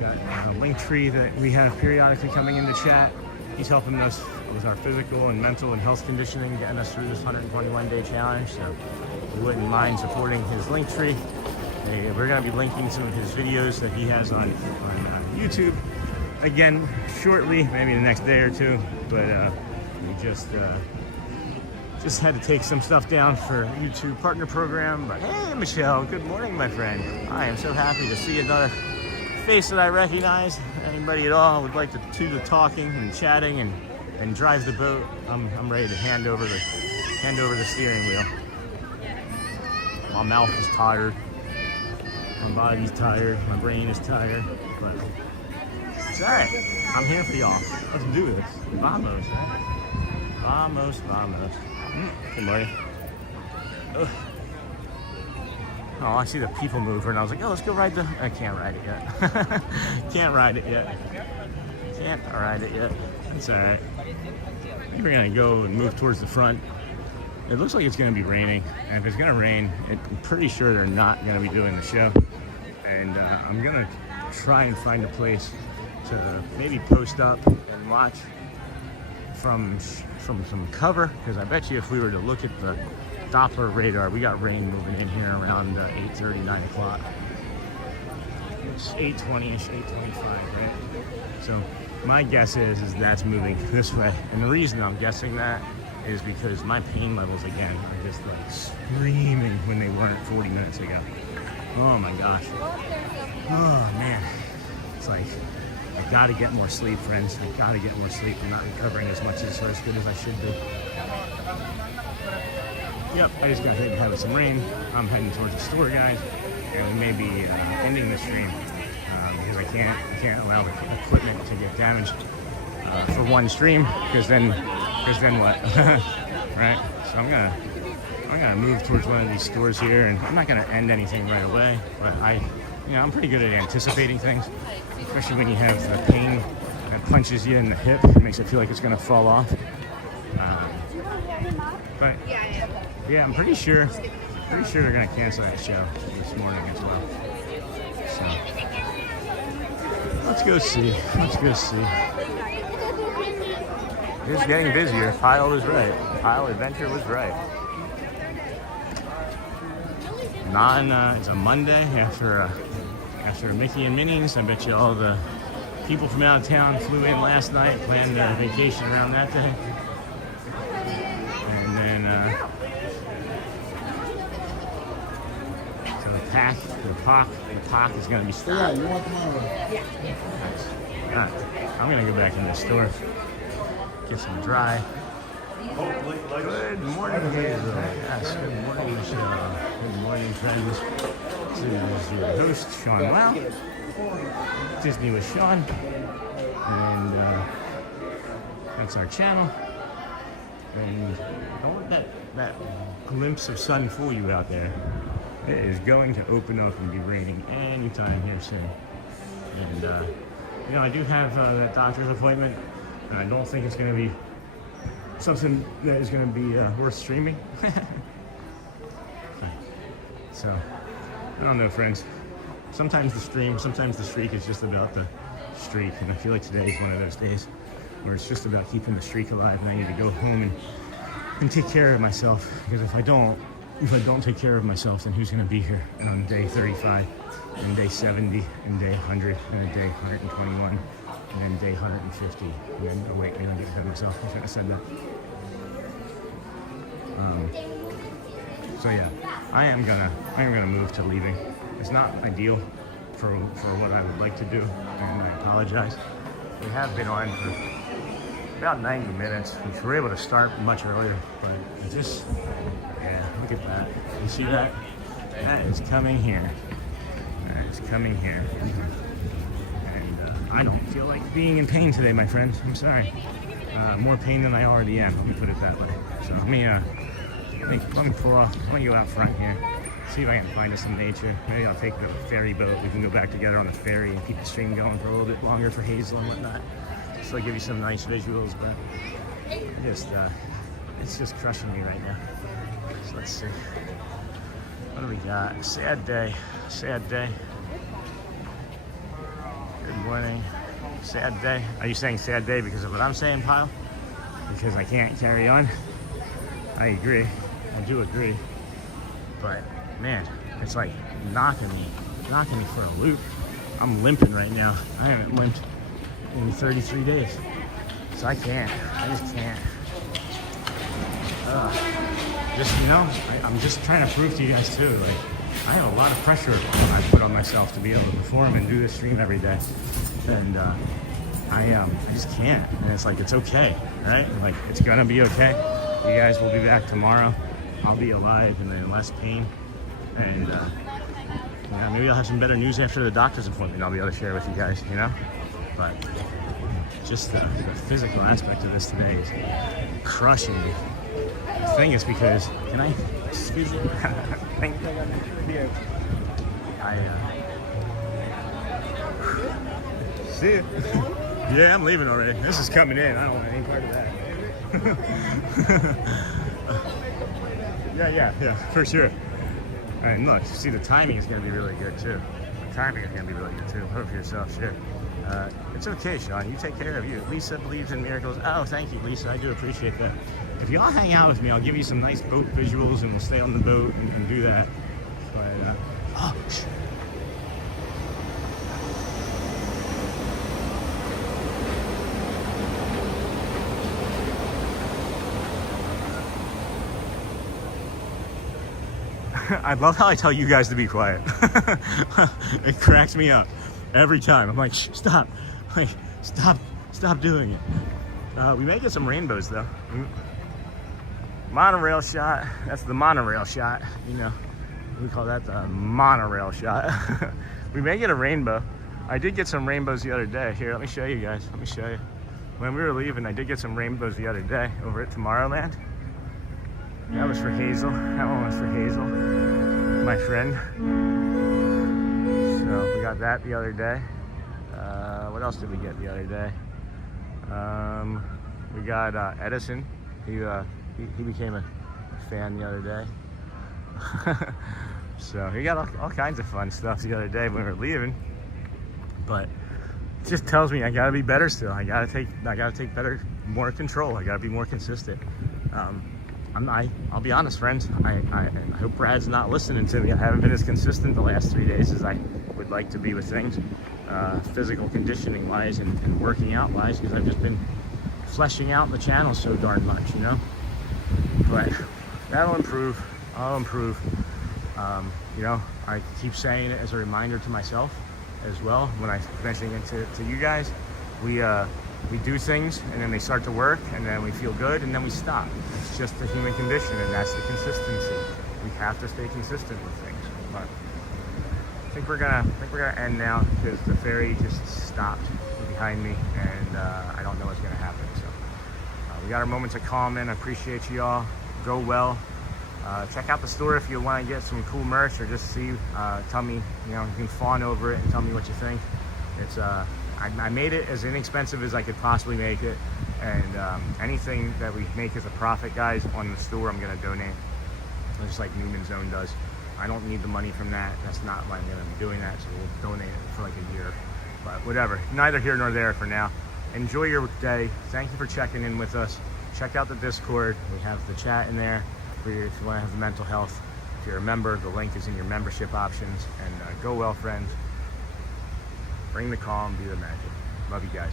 got a link tree that we have periodically coming into chat. He's helping us with our physical and mental and health conditioning, getting us through this 121-day challenge. So we wouldn't mind supporting his link tree. We're going to be linking some of his videos that he has on YouTube again shortly, maybe the next day or two. But we just had to take some stuff down for YouTube partner program. But hey, Michelle, good morning, my friend. I am so happy to see another face that I recognize. Anybody at all would like to do the talking and chatting and drive the boat, I'm ready to hand over the steering wheel. My mouth is tired. My body's tired, my brain is tired, but it's alright. I'm here for y'all. Let's do this. Vamos, right? Vamos. Good morning. Ugh. Oh, I see the people mover, and I was like, oh, let's go ride the... I can't ride it yet. Can't ride it yet. It's alright. I think we're going to go and move towards the front. It looks like it's going to be raining, and if it's going to rain, I'm pretty sure they're not going to be doing the show. And I'm going to try and find a place to maybe post up and watch from some cover, because I bet you if we were to look at the Doppler radar, we got rain moving in here around 8:30, 9 o'clock. It's 8:20-ish, 8:25, right? So my guess is that's moving this way. And the reason I'm guessing that is because my pain levels, again, are just like screaming when they weren't 40 minutes ago. Oh my gosh. Oh man. It's like, I gotta get more sleep, friends. I gotta get more sleep. I'm not recovering as much or as good as I should be. Yep, I just got hit having some rain. I'm heading towards the store, guys, and we may be ending the stream because I can't allow the equipment to get damaged for one stream, because then what? Right? So I'm gonna move towards one of these stores here, and I'm not gonna end anything right away, but I'm pretty good at anticipating things, especially when you have the pain that punches you in the hip. It makes it feel like it's gonna fall off. But yeah, I'm pretty sure they're gonna cancel that show this morning as well. So let's go see. It's getting busier. Pyle was right. Pyle Adventure was right. It's a Monday after Mickey and Minnie's. I bet you all the people from out of town flew in last night, planned a vacation around that day. And then so the park is going to be stopped. Yeah, you want the monorail? Yeah. Nice. All right, I'm going to go back in the store, get some dry. Good morning, Hazel. Yes, good morning, Michelle. Good morning, friends. This is your host, Sean Wow. Disney with Sean. And that's our channel. And don't let that glimpse of sun fool you out there. It is going to open up and be raining anytime here soon. And I do have that doctor's appointment. I don't think it's going to be something that is going to be worth streaming. So, I don't know, friends. Sometimes the streak is just about the streak. And I feel like today is one of those days where it's just about keeping the streak alive. And I need to go home and take care of myself. Because if I don't take care of myself, then who's going to be here on day 35, and day 70, and day 100, and then day 121, and then day 150. And then, oh wait, I don't get ahead of myself. I shouldn't have said that. So yeah, I am gonna move to leaving. It's not ideal for what I would like to do, and I apologize. We have been on for about 90 minutes, which we're able to start much earlier, but it just, yeah, look at that. You see that? That is coming here. And I don't feel like being in pain today, my friends. I'm sorry. More pain than I already am. Let me put it that way. So let me pull off. I'm gonna go out front here. See if I can find us some nature. Maybe I'll take the ferry boat. We can go back together on the ferry and keep the stream going for a little bit longer for Hazel and whatnot. So I'll give you some nice visuals, but it's just crushing me right now. So let's see. What do we got? Sad day. Good morning. Sad day. Are you saying sad day because of what I'm saying, Pyle? Because I can't carry on? I agree. I do agree. But man, it's like knocking me for a loop. I'm limping right now. I haven't limped in 33 days. So I just can't. I'm just trying to prove to you guys too, like, I have a lot of pressure I put on myself to be able to perform and do this stream every day. And I just can't. And it's like, it's okay, right? Like, it's gonna be okay. You guys will be back tomorrow. I'll be alive and in less pain. And know, maybe I'll have some better news after the doctor's appointment I'll be able to share with you guys, you know? But just the physical aspect of this today is crushing me. The thing is because, can I, excuse me? Thank you. See ya. Yeah, I'm leaving already. This is coming in. I don't want any part of that. Yeah, for sure. And look, see, the timing is going to be really good too. The timing is going to be really good too. Hope for yourself, sure. It's okay, Sean. You take care of you. Lisa believes in miracles. Oh, thank you, Lisa. I do appreciate that. If y'all hang out with me, I'll give you some nice boat visuals, and we'll stay on the boat and do that. But, oh, shit. I love how I tell you guys to be quiet. It cracks me up every time. I'm like, stop, like, stop doing it. We may get some rainbows though. Monorail shot. That's the monorail shot. You know, we call that the monorail shot. We may get a rainbow. I did get some rainbows the other day. Here, let me show you guys. Let me show you. When we were leaving, I did get some rainbows the other day over at Tomorrowland. That was for Hazel. That one was for Hazel, my friend. So we got that the other day. What else did we get the other day? We got Edison. He became a fan the other day. So he got all kinds of fun stuff the other day when we were leaving. But it just tells me I gotta be better still. I gotta take better, more control. I gotta be more consistent. I'll be honest, friends. I hope Brad's not listening to me. I haven't been as consistent the last 3 days as I would like to be with things, physical conditioning wise and working out wise, because I've just been fleshing out the channel so darn much, you know. But that'll improve. I'll improve. You know, I keep saying it as a reminder to myself as well when I mentioning it to you guys. We do things and then they start to work and then we feel good and then we stop. It's just the human condition, and that's the consistency. We have to stay consistent with things. But I think we're gonna end now because the ferry just stopped behind me and I don't know what's gonna happen. So we got our moments of calm in. I appreciate you all. Go well. Check out the store if you want to get some cool merch or just see. Tell me, you know, you can fawn over it and tell me what you think. It's I made it as inexpensive as I could possibly make it, and anything that we make as a profit, guys, on the store, I'm going to donate, just like Newman's Zone does. I don't need the money from that. That's not why I'm going to be doing that, so we'll donate it for like a year. But whatever, neither here nor there for now. Enjoy your day. Thank you for checking in with us. Check out the Discord. We have the chat in there for you if you want to have the mental health. If you're a member, the link is in your membership options. And go well, friends. Bring the calm, be the magic. Love you guys.